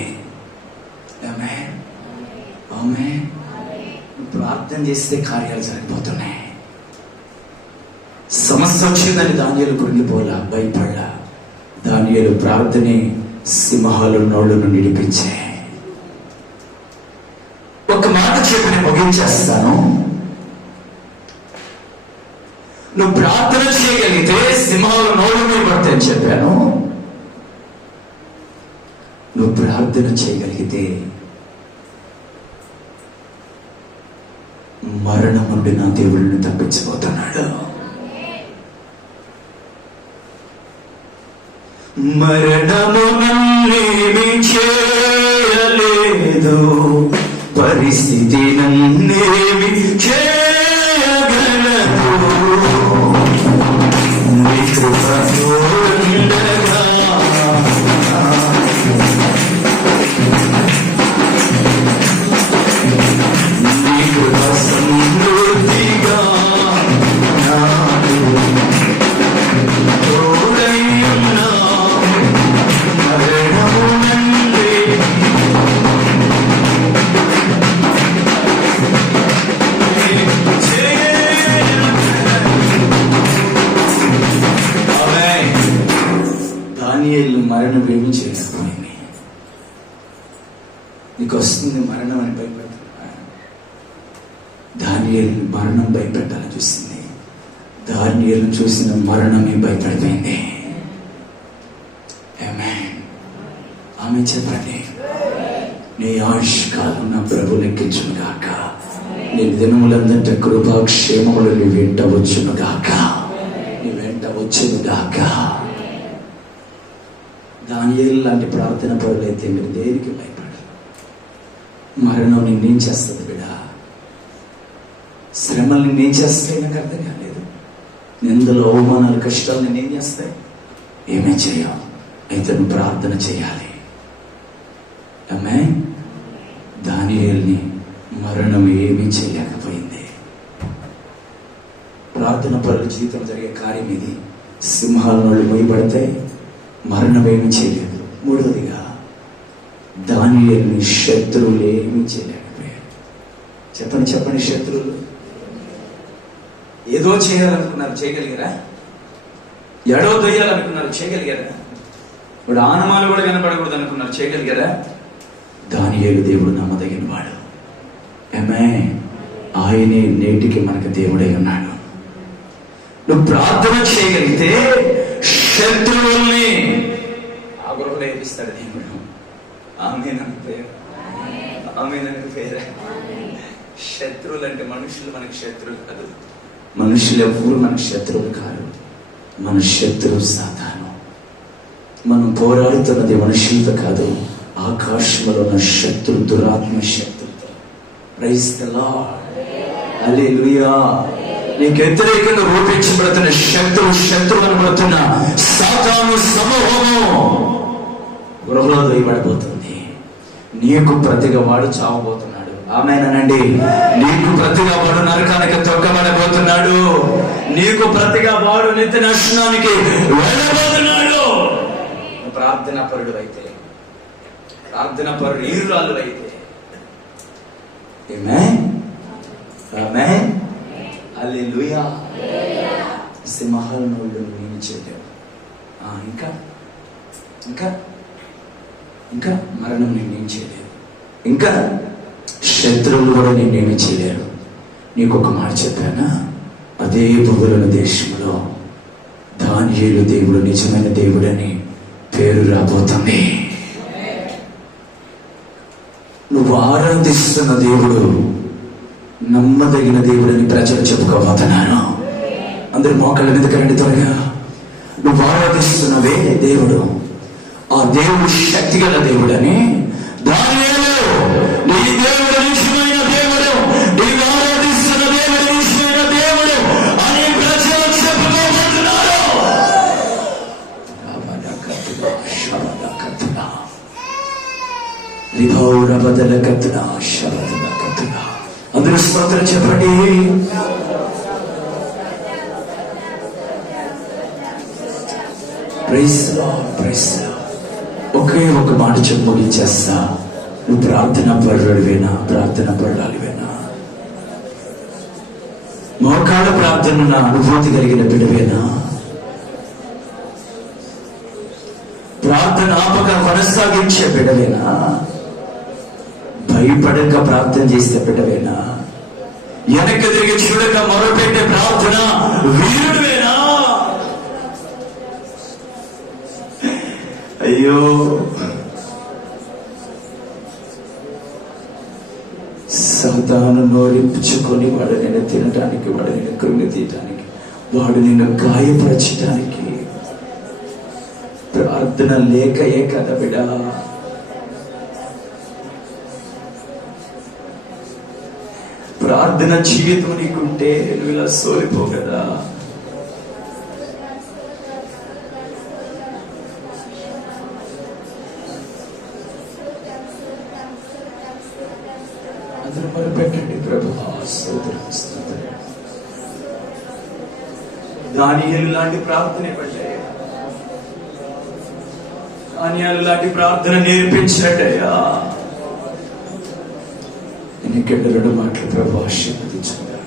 ప్రార్థన చేస్తే కార్యాలు జరిగిపోతున్నాయి. సమస్య వచ్చిందని దానియేలు కృంగిపోలా, భయపడలా. దానియేలు ప్రార్థనే సింహాలు నోళ్లను నిడిపించే. ఒక మాట చెప్పి నేను ముగించేస్తాను. నువ్వు ప్రార్థన చేయగలిగితే సింహాలు నోళ్ళు మీద పడతాయని చెప్పాను. నువ్వు ప్రార్థన చేయగలిగితే మరణం నుండి నా దేవుడిని తప్పించబోతున్నాడు. మరణము నన్నేమి చేయలేదు, పరిస్థితి నన్నేమి చేయగలదు. నీ కృపతో ఉండగా నీ కృప సమృద్ధిగా నాకు తోడై ఉన్నావు. మరణము నుండి దానియేలు మరణం ఏమి చేయలేకపోయింది. నీకు వస్తుంది మరణం అని భయపెడుతున్నా. దానియేలు మరణం భయపెట్టాలని చూసింది. దానియేలు చూసిన మరణమే భయపడిపోయింది. ఆమె చెప్పండి, నీ ఆయుష్కాలం నా ప్రభు లెక్కించును గాక. నీ దినములందట కృపాక్షేమములు నీ వెంట వచ్చును గాక, నీ వెంట వచ్చును గాక. దానియేలు లాంటి ప్రార్థన పరులైతే మీరు దేనికి భయపడరు. మరణం నిన్నేం చేస్తుంది బిడా? శ్రమలు నిన్నేం చేస్తాయి? నాకు అర్థం కాలేదు. నిందలు, అవమానాలు, కష్టాలు నిన్నేం చేస్తాయి? ఏమీ చేయవు. అయితే నువ్వు ప్రార్థన చేయాలి. దానియేలుని మరణం ఏమీ చేయలేకపోయింది. ప్రార్థన పరుల జీవితం జరిగే కార్యం ఇది. సింహాల నోళ్ళు మొయ్యబడతాయి, మరణం ఏమీ చేయలేదు. మూడవదిగా దానియేలుని శత్రువులు ఏమీ చేయలేకపోయారు. చెప్పండి శత్రువులు ఏదో చేయాలనుకున్నారు, చేయగలిగారా? ఎడవ దొయ్యాలనుకున్నారు, చేయగలిగారా? ఇప్పుడు ఆనమాలు కూడా వినపడకూడదు అనుకున్నారు, చేయగలిగారా? దానియేలు దేవుడు నమ్మదగిన వాడు. ఆయనే నేటికి మనకు దేవుడై ఉన్నాడు. నువ్వు ప్రార్థన చేయగలిగితే శత్రువుల్ని ఆ గృహలో ఏపిస్తాడు దేవుడు. ఆమేనని పేరు. శత్రువులు అంటే మనుషులు మనకి శత్రువులు కాదు. మనుషులు ఎవరు మనకు శత్రువులు కాదు. మన శత్రువు సాతాను. మనం పోరాడుతున్నది మనుషులతో కాదు, ఆకాశంలో ఉన్న శత్రు, దురాత్మ శక్తులతో. Praise the Lord. హల్లెలూయా. నీకు వ్యతిరేకంగా రూపించబడుతున్న శత్రువు అనబడుతున్న సాతాను సమూహము గృహలో దొయ్యబడిపోతుంది. నీకు ప్రతిగా వాడు చావబోతున్నాడు. ఆమేనండి. నీకు ప్రతిగా వాడు నరకానికి తొక్కబడబోతున్నాడు. నీకు ప్రతిగా వాడు నిత్య నాశనానికి వెళ్ళబోతున్నాడు. ప్రార్థన పరుడు అయితే, ప్రార్థన పరుడు ఈరురాలు అయితే, ఆమేన్, ఆమేన్, హల్లెలూయా. సింహాలను నేను చేయలేవు. ఇంకా ఇంకా ఇంకా మరణం నేనేం చేయలేవు. ఇంకా శత్రువులు కూడా నేనేమి చేయలేరు. నీకు ఒక మాట చెప్పానా? అదే బబులోను దేశంలో దానియేలు దేవుడు నిజమైన దేవుడని పేరు రాబోతుంది. నువ్వు ఆరాధిస్తున్న దేవుడు నమ్మదగిన దేవుడని ప్రజలు చెప్పుకోబోతున్నాను. అందరు మోకాళ్ళ మీదకి రండి త్వరగా. నువ్వు ఆరాధిస్తున్నవే దేవుడు, ఆ దేవుడు శక్తి గల దేవుడని, దానియేలు నీ దేవుడు నిజమైన దేవుడు, నీవు ఆరాధిస్తున్న దేవుడు నిజమైన దేవుడు అని ప్రజలు చెప్పుకోబోతున్నారు. అందరూ స్తోత్రం చెప్పండి. Praise Lord, praise Lord. ఒకే ఒక మాట చెప్పి ముగించేస్తా. నువ్వు ప్రార్థన పరుడివేనా? ప్రార్థన పరుడాలివేనా? మోకాళ్ళ ప్రార్థన అనుభూతి కలిగిన బిడ్డవేనా? ప్రార్థన ఆపక కొనసాగించే బిడ్డవేనా? భయపడక ప్రార్థన చేసే బిడ్డవేనా? వెనక్కి తిరిగి చూడక మొదలుపెట్టే ప్రార్థన వీరుడువేనా? అయ్యో, సాతాను నోరించుకొని వాడు నేను తినటానికి, వాడు నేను కృంగి తీయటానికి, వాడు నిన్ను గాయపరచటానికి ప్రార్థన లేకయే కదా బిడా. ప్రార్థన జీవితం నీకుంటే నువ్వు ఇలా సోలిపో కదా. అందరూ మరి పెట్టండి. ప్రభువా స్తోత్రం, స్తోత్రం. దానియేలు లాంటి ప్రార్థన ఇవ్వండి. దానియేలు లాంటి ప్రార్థన నేర్పించినట్టయ్యా. ఎన్నికెళ్ళ 2 మాటలు ప్రభు ఆశీర్వదించుకున్నాడు.